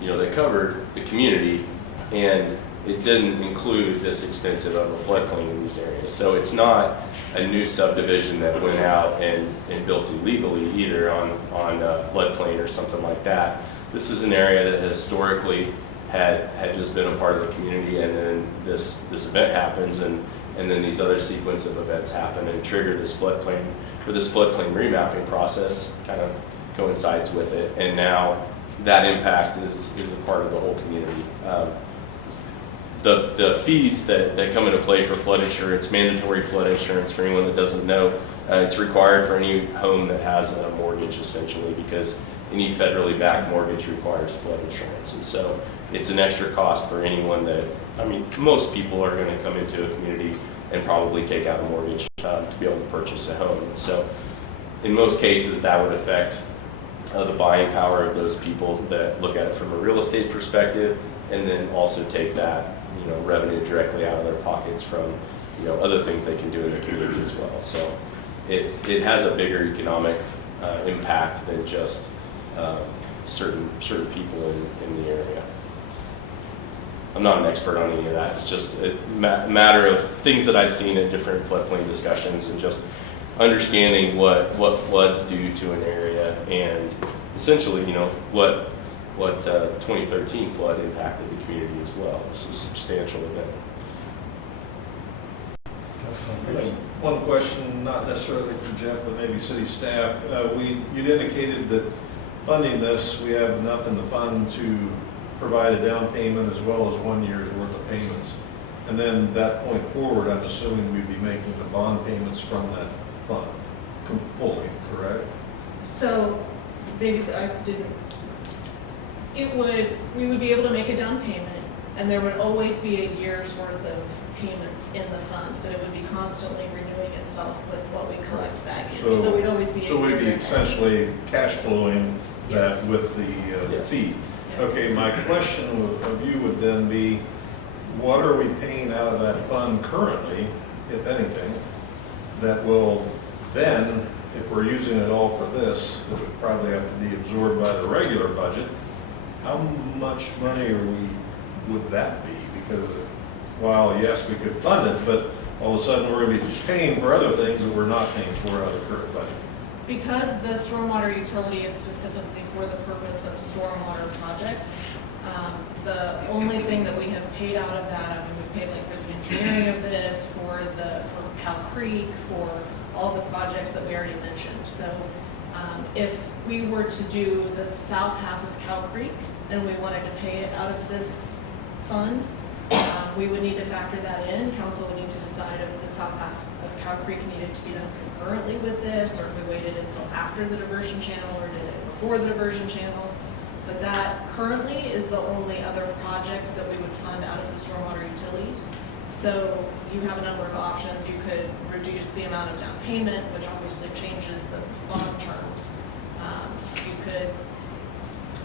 You know, that covered the community, and it didn't include this extensive of a floodplain in these areas. So it's not a new subdivision that went out and built illegally either on a floodplain or something like that. This is an area that historically had just been a part of the community, and then this event happens, and then these other sequence of events happen and trigger this floodplain, or this floodplain remapping process kind of coincides with it, and now that impact is a part of the whole community. The fees that come into play for flood insurance, mandatory flood insurance, for anyone that doesn't know, it's required for any home that has a mortgage, essentially, because any federally backed mortgage requires flood insurance. And so it's an extra cost for anyone that, I mean, most people are going to come into a community and probably take out a mortgage to be able to purchase a home. And so in most cases, that would affect the buying power of those people that look at it from a real estate perspective, and then also take that, you know, revenue directly out of their pockets from, you know, other things they can do in the community as well. So it has a bigger economic impact than just certain people in the area. I'm not an expert on any of that. It's just a matter of things that I've seen in different floodplain discussions, and just understanding what floods do to an area, and essentially, you know, what 2013 flood impacted the community as well. It's a substantial event. One question, not necessarily for Jeff, but maybe city staff. You'd indicated that funding this, we have enough in the fund to provide a down payment as well as 1 year's worth of payments. And then that point forward, I'm assuming we'd be making the bond payments from that fund fully, correct? So, maybe we would be able to make a down payment, and there would always be a year's worth of payments in the fund, but it would be constantly renewing itself with what we collect that year. So we'd always be. So we'd be essentially cash flowing Yes. that with the Yes. fee. Yes. Okay, my question of you would then be, what are we paying out of that fund currently, if anything, that will then, if we're using it all for this, that would probably have to be absorbed by the regular budget? How much money would that be? Because while, yes, we could fund it, but all of a sudden we're going to be paying for other things that we're not paying for out of the current budget. Because the stormwater utility is specifically for the purpose of stormwater projects, the only thing that we have paid out of that, I mean, we've paid like for the engineering of this, for Cow Creek, for all the projects that we already mentioned. So if we were to do the south half of Cow Creek and we wanted to pay it out of this fund, we would need to factor that in. Council would need to decide if the south half of Cow Creek needed to be done concurrently with this, or if we waited until after the diversion channel, or did it before the diversion channel. But that currently is the only other project that we would fund out of the stormwater utility. So you have a number of options. You could reduce the amount of down payment, which obviously changes the bond terms. You could,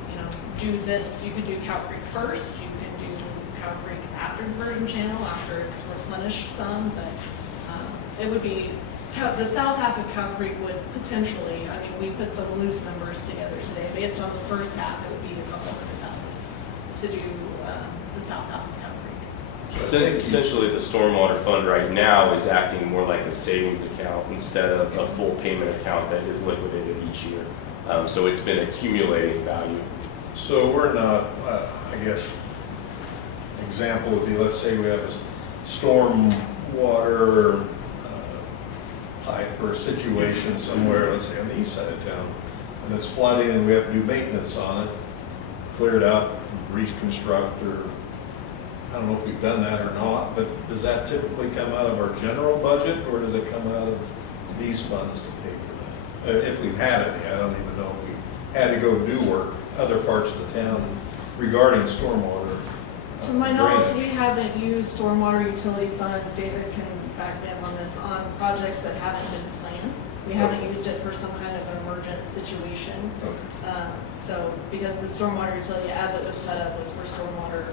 you know, do this. You could do Cow Creek first. You could do Cow Creek after diversion channel, after it's replenished some. But it would be the south half of Cow Creek would potentially. I mean, we put some loose numbers together today. Based on the first half, it would be a couple $100,000. to do the South Alpha Creek. Essentially, the stormwater fund right now is acting more like a savings account instead of a full payment account that is liquidated each year. So it's been accumulating value. So we're not, I guess, example would be, let's say we have a storm water pipe or situation somewhere, let's say on the east side of town, and it's flooding and we have to do maintenance on it, clear it out, reconstruct, or I don't know if we've done that or not, but does that typically come out of our general budget, or does it come out of these funds to pay for that? If we've had any, I don't even know if we had to go do work other parts of the town regarding stormwater. To my knowledge, we drainage. haven't used stormwater utility funds, David can back me up on this, on projects that haven't been planned. We haven't used it for some kind of emergent situation. Okay. So, because the stormwater utility, as it was set up, was for stormwater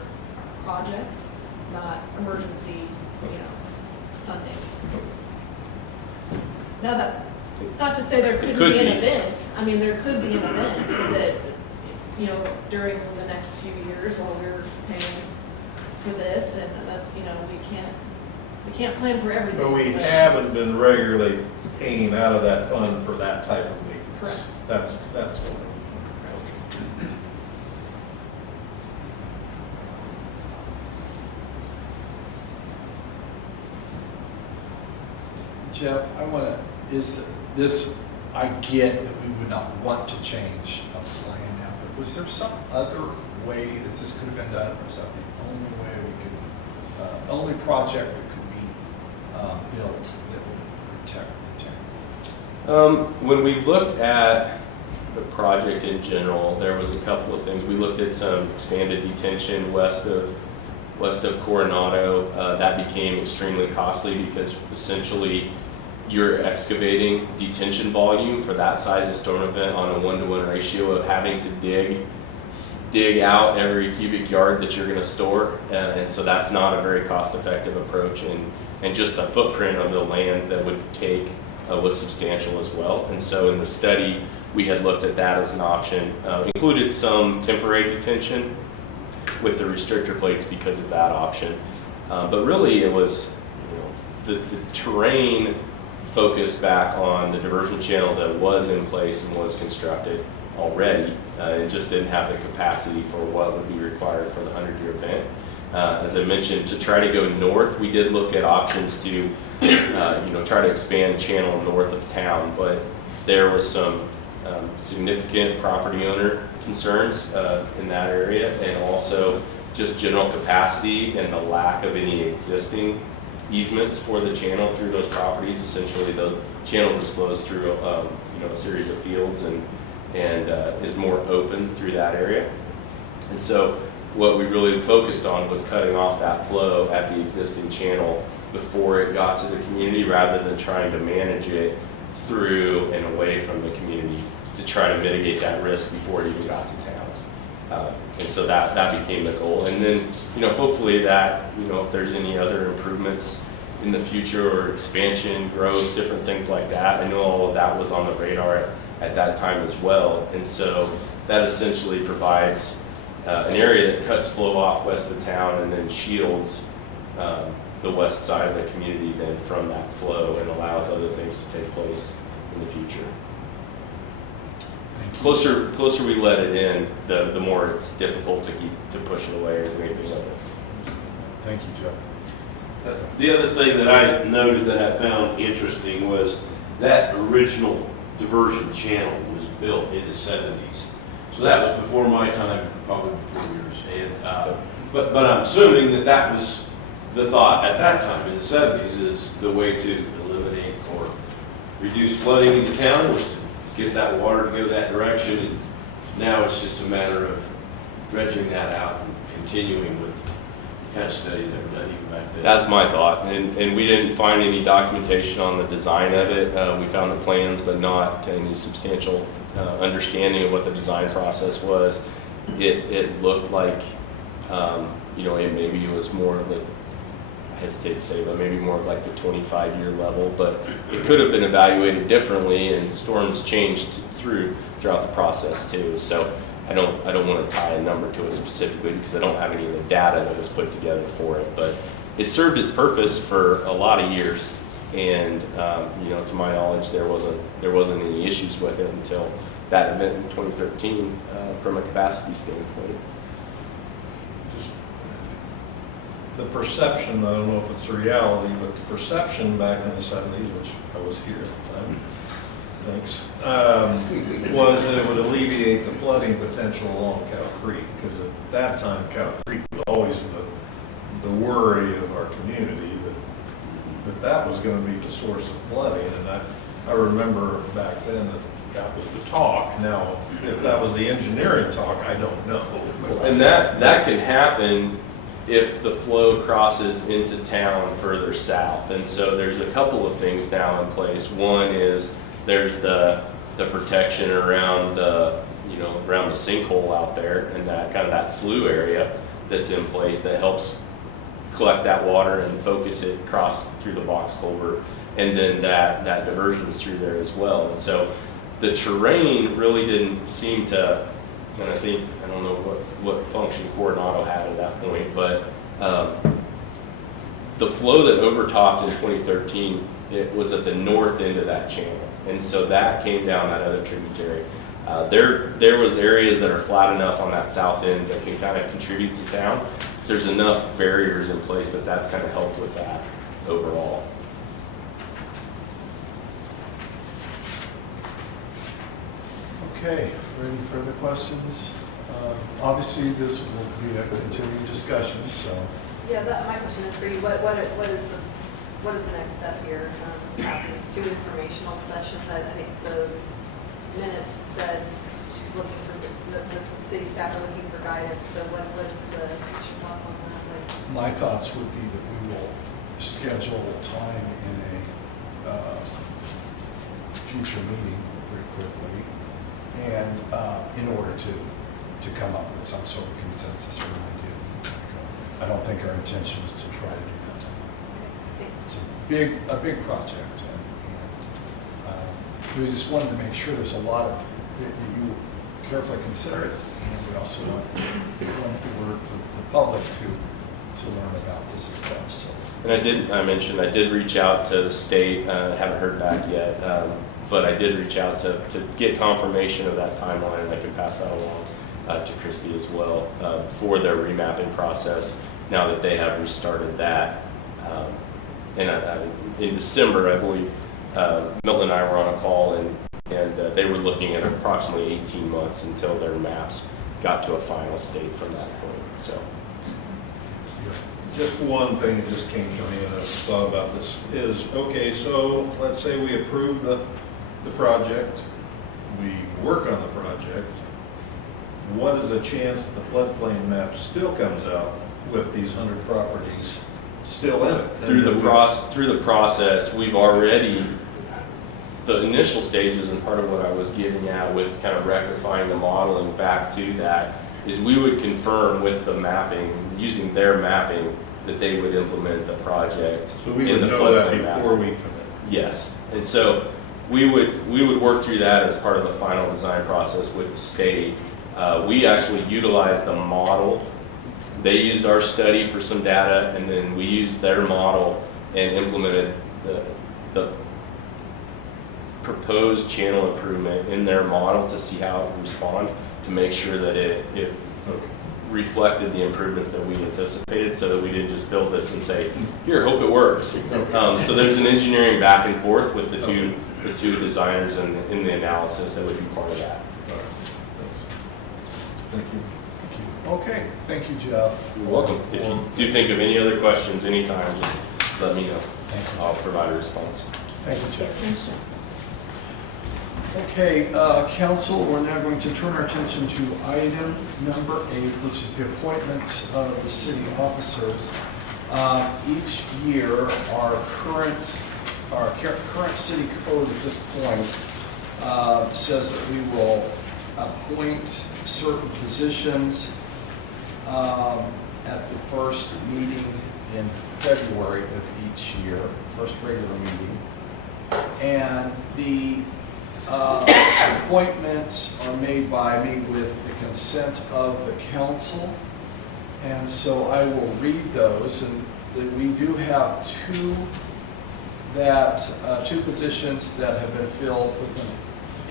projects, not emergency, funding. Now that, it's not to say there couldn't could be an be. event. I mean, there could be an event that, during the next few years while we're paying for this, and that's, we can't plan for everything. But we haven't been regularly paying out of that fund for that type of maintenance. Correct. That's what. Jeff, I want to, is this, I get that we would not want to change a plan now, but was there some other way that this could have been done? Or is that the only way we could, only project that could be built that would protect the town? When we looked at the project in general, there was a couple of things. We looked at some expanded detention west of Coronado. That became extremely costly because essentially you're excavating detention volume for that size of storm event on a 1-to-1 ratio of having to dig out every cubic yard that you're going to store, and so that's not a very cost-effective approach, and just the footprint of the land that would take was substantial as well. And so in the study, we had looked at that as an option, included some temporary detention with the restrictor plates because of that option. But really it was, the terrain focused back on the diversion channel that was in place and was constructed already. It just didn't have the capacity for what would be required for the 100-year event. As I mentioned, to try to go north, we did look at options to try to expand channel north of town, but there was some significant property owner concerns in that area, and also just general capacity and the lack of any existing easements for the channel through those properties. Essentially, the channel just flows through a series of fields and is more open through that area. And so what we really focused on was cutting off that flow at the existing channel before it got to the community, rather than trying to manage it through and away from the community to try to mitigate that risk before it even got to town. And so that became the goal. And then, hopefully that, if there's any other improvements in the future or expansion, growth, different things like that, I know all of that was on the radar at that time as well. And so that essentially provides an area that cuts flow off west of town and then shields the west side of the community then from that flow, and allows other things to take place in the future. Closer we let it in, the more it's difficult to push it away or do anything with it. Thank you, Jeff. The other thing that I noted that I found interesting was that original diversion channel was built in the 70s. So that was before my time, probably before yours. And but I'm assuming that was the thought at that time in the 70s, is the way to eliminate or reduce flooding in the town was to get that water to go that direction. And now it's just a matter of dredging that out and continuing with kind of studies that were done even back then. That's my thought, and we didn't find any documentation on the design of it. We found the plans, but not any substantial understanding of what the design process was. It looked like, maybe it was more of the, I hesitate to say, but maybe more of like the 25-year level, but it could have been evaluated differently, and storms changed throughout the process too. So I don't want to tie a number to it specifically because I don't have any of the data that was put together for it. But it served its purpose for a lot of years, and you know, to my knowledge, there wasn't any issues with it until that event in 2013 from a capacity standpoint. Just the perception, I don't know if it's a reality, but the perception back in the 70s, which I was here at the time, thanks, was that it would alleviate the flooding potential along Cow Creek, because at that time, Cow Creek was always the worry of our community that was going to be the source of flooding. And I remember back then that was the talk. Now, if that was the engineering talk, I don't know. And that can happen if the flow crosses into town further south. And so there's a couple of things now in place. One is there's the protection around around the sinkhole out there, and that kind of that slough area that's in place that helps collect that water and focus it across through the box culvert, and then that diversions through there as well. And so the terrain really didn't seem to, and I don't know what function Coronado had at that point, but the flow that overtopped in 2013, it was at the north end of that channel. And so that came down that other tributary. There was areas that are flat enough on that south end that can kind of contribute to town. There's enough barriers in place that's kind of helped with that overall. Okay, any further questions? Obviously, this will be a continuing discussion, so. Yeah, my question is for you. What is the next step here? These two informational sessions. I think the minutes said she's looking for the city staff are looking for guidance. So what's your thoughts on that? My thoughts would be that we will schedule time in a future meeting very quickly, and in order to come up with some sort of consensus or an idea. I don't think our intention is to try to do that tonight. It's a big project, and we just wanted to make sure there's a lot of that you carefully consider it, and we also want the public to learn about this as well. So. And I did reach out to the state. Haven't heard back yet, but I did reach out to get confirmation of that timeline, and I can pass that along to Christy as well for their remapping process. Now that they have restarted that, and in December, I believe Milton and I were on a call, and they were looking at approximately 18 months until their maps got to a final state from that point. So. Just one thing that just came to me, and I've thought about this, is, okay, so let's say we approve the project, we work on the project. What is the chance that the floodplain map still comes out with these 100 properties still in it? Through the process, we've already, the initial stages, and part of what I was getting at with kind of rectifying the modeling back to that, is we would confirm with the mapping, using their mapping, that they would implement the project. So we in would the know that floodplain before mapping. we commit. Yes, and so we would work through that as part of the final design process with the state. We actually utilized the model. They used our study for some data, and then we used their model and implemented the proposed channel improvement in their model to see how it would respond, to make sure that it reflected the improvements that we anticipated, so that we didn't just build this and say, here, hope it works. So there's an engineering back and forth with the two designers and in the analysis that would be part of that. Thank you. Okay, thank you, Jeff. You're welcome. If you do think of any other questions anytime, just let me know. Thank you. I'll provide a response. Thank you, Jeff. Okay, council, we're now going to turn our attention to item number 8, which is the appointments of the city officers. Each year, our current city code at this point says that we will appoint certain positions at the first meeting in February of each year, first regular meeting. And the appointments are made by me with the consent of the council. And so I will read those, and we do have two positions that have been filled with an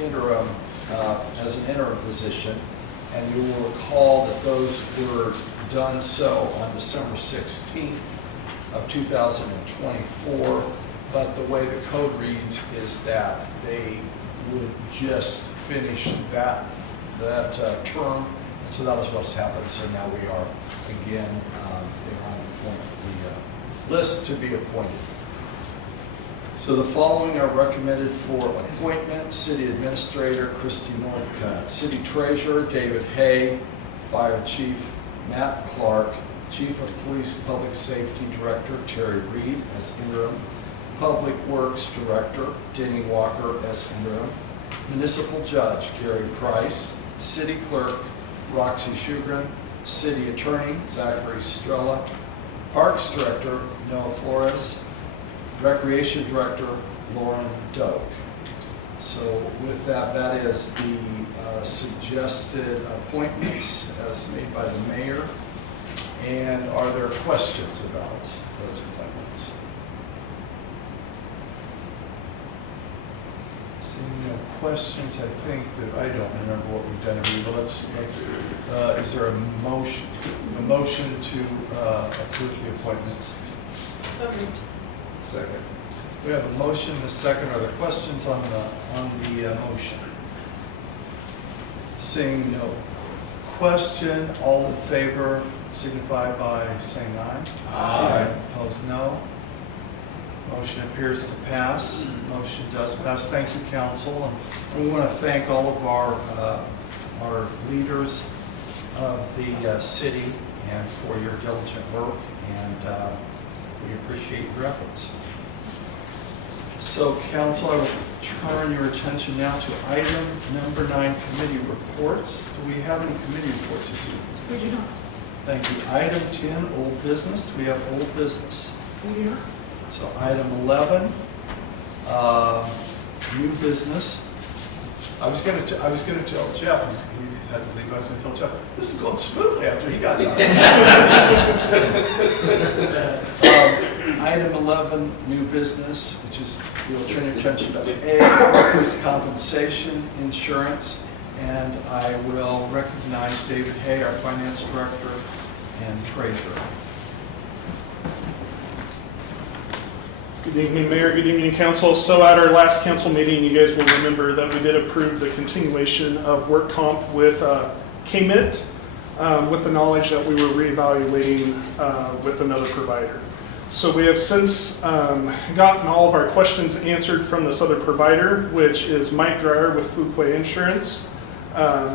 interim, as an interim position. And you will recall that those were done so on December 16th of 2024. But the way the code reads is that they would just finish that term. And so that is what's happened. So now we are again, they're on the list to be appointed. So the following are recommended for appointment: City Administrator Christy Northcutt, City Treasurer David Hay, Fire Chief Matt Clark, Chief of Police Public Safety Director Terry Reed as interim, Public Works Director Denny Walker as interim, Municipal Judge Gary Price, City Clerk Roxy Shugren, City Attorney Zachary Strella, Parks Director Noah Flores, Recreation Director Lauren Doak. So with that, that is the suggested appointments as made by the mayor. And are there questions about those appointments? Seeing no questions, I think that I don't remember what we've done. Is there a motion to approve the appointments? So moved. Second. We have a motion, a second. Are there questions on the motion? Seeing no question, all in favor signify by saying aye. Aye. Opposed, no. Motion appears to pass. Motion does pass. Thank you, council. And we want to thank all of our leaders of the city and for your diligent work, and we appreciate your efforts. So, council, I will turn your attention now to item number 9, committee reports. Do we have any committee reports this evening? We do not. Thank you. Item 10, old business. Do we have old business? We do not. So item 11, new business. I was going to tell Jeff. He had to leave. I was going to tell Jeff, this is going smoothly after he got done. Item 11, new business, which is, we'll turn your attention to A, workers' compensation insurance. And I will recognize David Hay, our finance director and treasurer. Good evening, Mayor. Good evening, Council. So at our last council meeting, you guys will remember that we did approve the continuation of work comp with KMIT, with the knowledge that we were reevaluating with another provider. So we have since gotten all of our questions answered from this other provider, which is Mike Dreyer with Fuquay Insurance.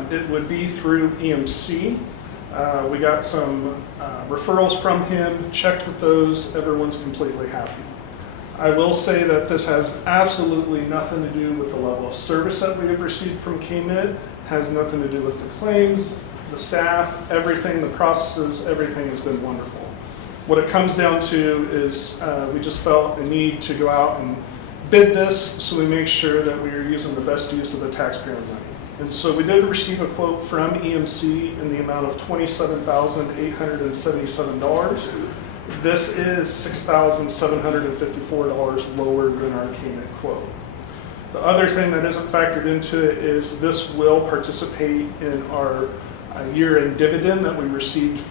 It would be through EMC. We got some referrals from him, checked with those, everyone's completely happy. I will say that this has absolutely nothing to do with the level of service that we have received from KMIT, has nothing to do with the claims, the staff, everything, the processes, everything has been wonderful. What it comes down to is we just felt a need to go out and bid this so we make sure that we are using the best use of the taxpayer money. And so we did receive a quote from EMC in the amount of $27,877. This is $6,754 lower than our KMIT quote. The other thing that isn't factored into it is this will participate in our year-end dividend that we received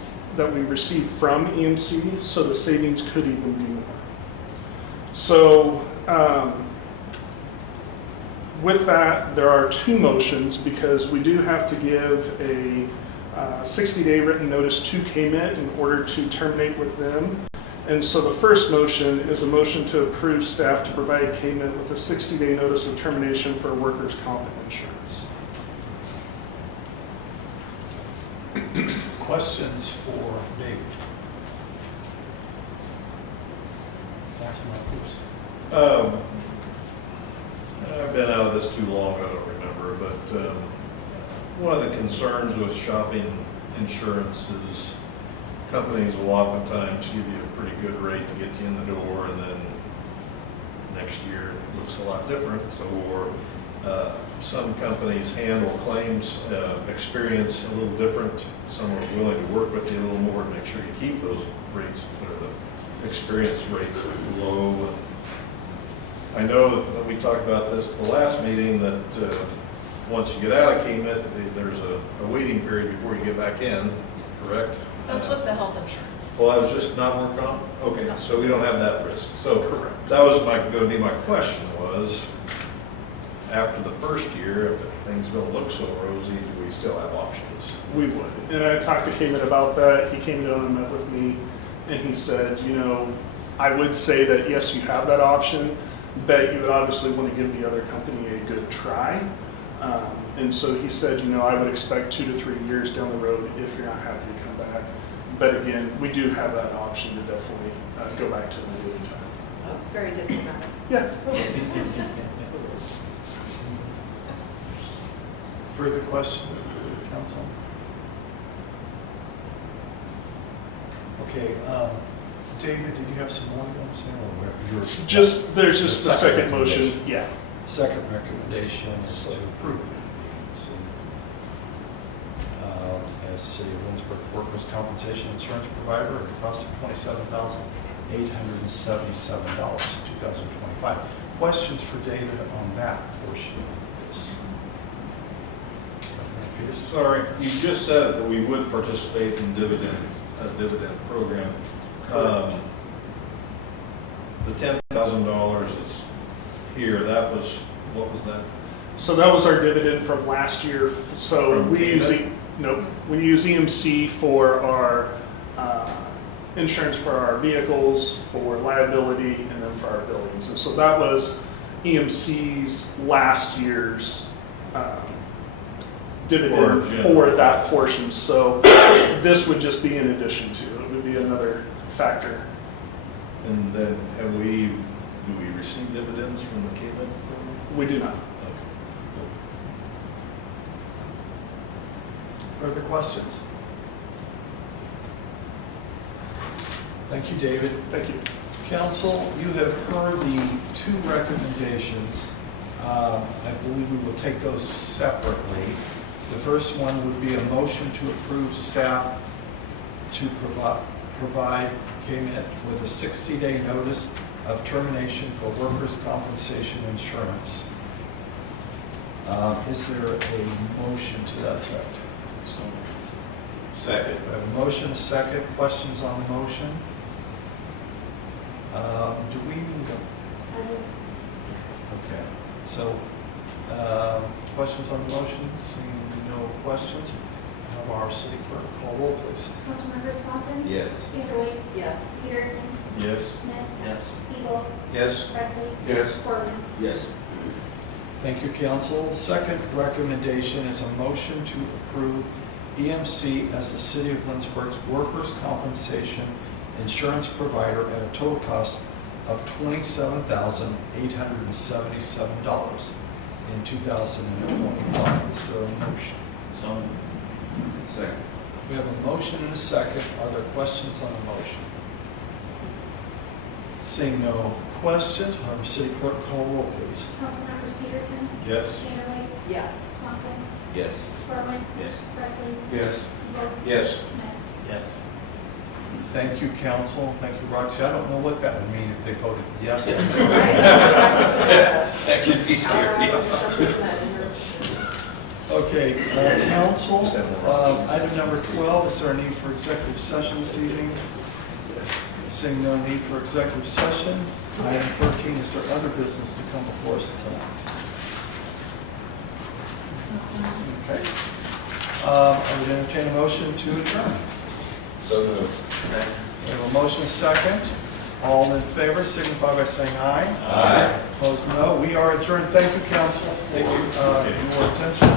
from EMC, so the savings could even be more. So with that, there are two motions because we do have to give a 60-day written notice to KMIT in order to terminate with them. And so the first motion is a motion to approve staff to provide KMIT with a 60-day notice of termination for workers' comp insurance. Questions for David? Councilman Cruz. I've been out of this too long, I don't remember, but one of the concerns with shopping insurance is companies will oftentimes give you a pretty good rate to get you in the door, and then next year it looks a lot different. So, or Some companies handle claims experience a little different. Some are willing to work with you a little more to make sure you keep those rates, or the experience rates low. I know that we talked about this at the last meeting, that once you get out of KMIT, there's a waiting period before you get back in, correct? That's with the health insurance. Well, I was just not work on? Okay, No. so we don't have that risk. So Correct. that was going to be my question was, after the first year, if things don't look so rosy, do we still have options? We would. And I talked to Kamen about that. He came down and met with me, and he said, I would say that yes, you have that option, but you would obviously want to give the other company a good try. And so he said, I would expect 2 to 3 years down the road if you're not happy to come back. But again, we do have that option to definitely go back to them at any time. That was very diplomatic. Yeah. Further questions, council? Okay, David, did you have some more you want to say? Or There's just the second motion. recommendation? Yeah. Second recommendation is to approve the as City of Lindsborg Workers' Compensation Insurance Provider at a cost of $27,877 in 2025. Questions for David on that portion of this? Peterson? Sorry, you just said that we would participate in a dividend program. The $10,000 that's here, what was that? So that was our dividend from last year. So From we use KMIT? we use EMC for our insurance for our vehicles, for liability, and then for our buildings. And so that was EMC's last year's dividend for that portion. So this would just be in addition to. It would be another factor. And then do we receive dividends from the KMIT program? We do not. Further questions? Thank you, David. Thank you. Council, you have heard the two recommendations. I believe we will take those separately. The first one would be a motion to approve staff to provide KMIT with a 60-day notice of termination for workers' compensation insurance. Is there a motion to that effect? Second. We have a motion, a second. Questions on the motion? Do we need a... Okay. So, questions on the motion? Seeing no questions, have our city clerk call roll, please. Councilmember Swanson. Yes. Vanderway. Yes. Peterson. Yes. Smith. Yes. Eagle. Yes. Presley. Yes. Corbin. Yes. Thank you, council. Second recommendation is a motion to approve EMC as the City of Lindsborg's workers' compensation insurance provider at a total cost of $27,877 in 2025. Is there a motion? Second. We have a motion and a second. Are there questions on the motion? Seeing no questions, we'll have our city clerk call roll, please. Councilmembers Peterson. Yes. Vanderway. Yes. Swanson. Yes. Corbin. Yes. Presley. Yes. Eagle. Yes. Smith. Yes. Thank you, council. Thank you, Roxy. I don't know what that would mean if they voted yes. That could be scary. Okay, council, item number 12, is there a need for executive session this evening? Seeing no need for executive session. Item 13, is there other business to come before us tonight? Okay. I would entertain a motion to adjourn. So moved. We have a motion second. All in favor signify by saying aye. Aye. Opposed, no. We are adjourned. Thank you, council, for your attention.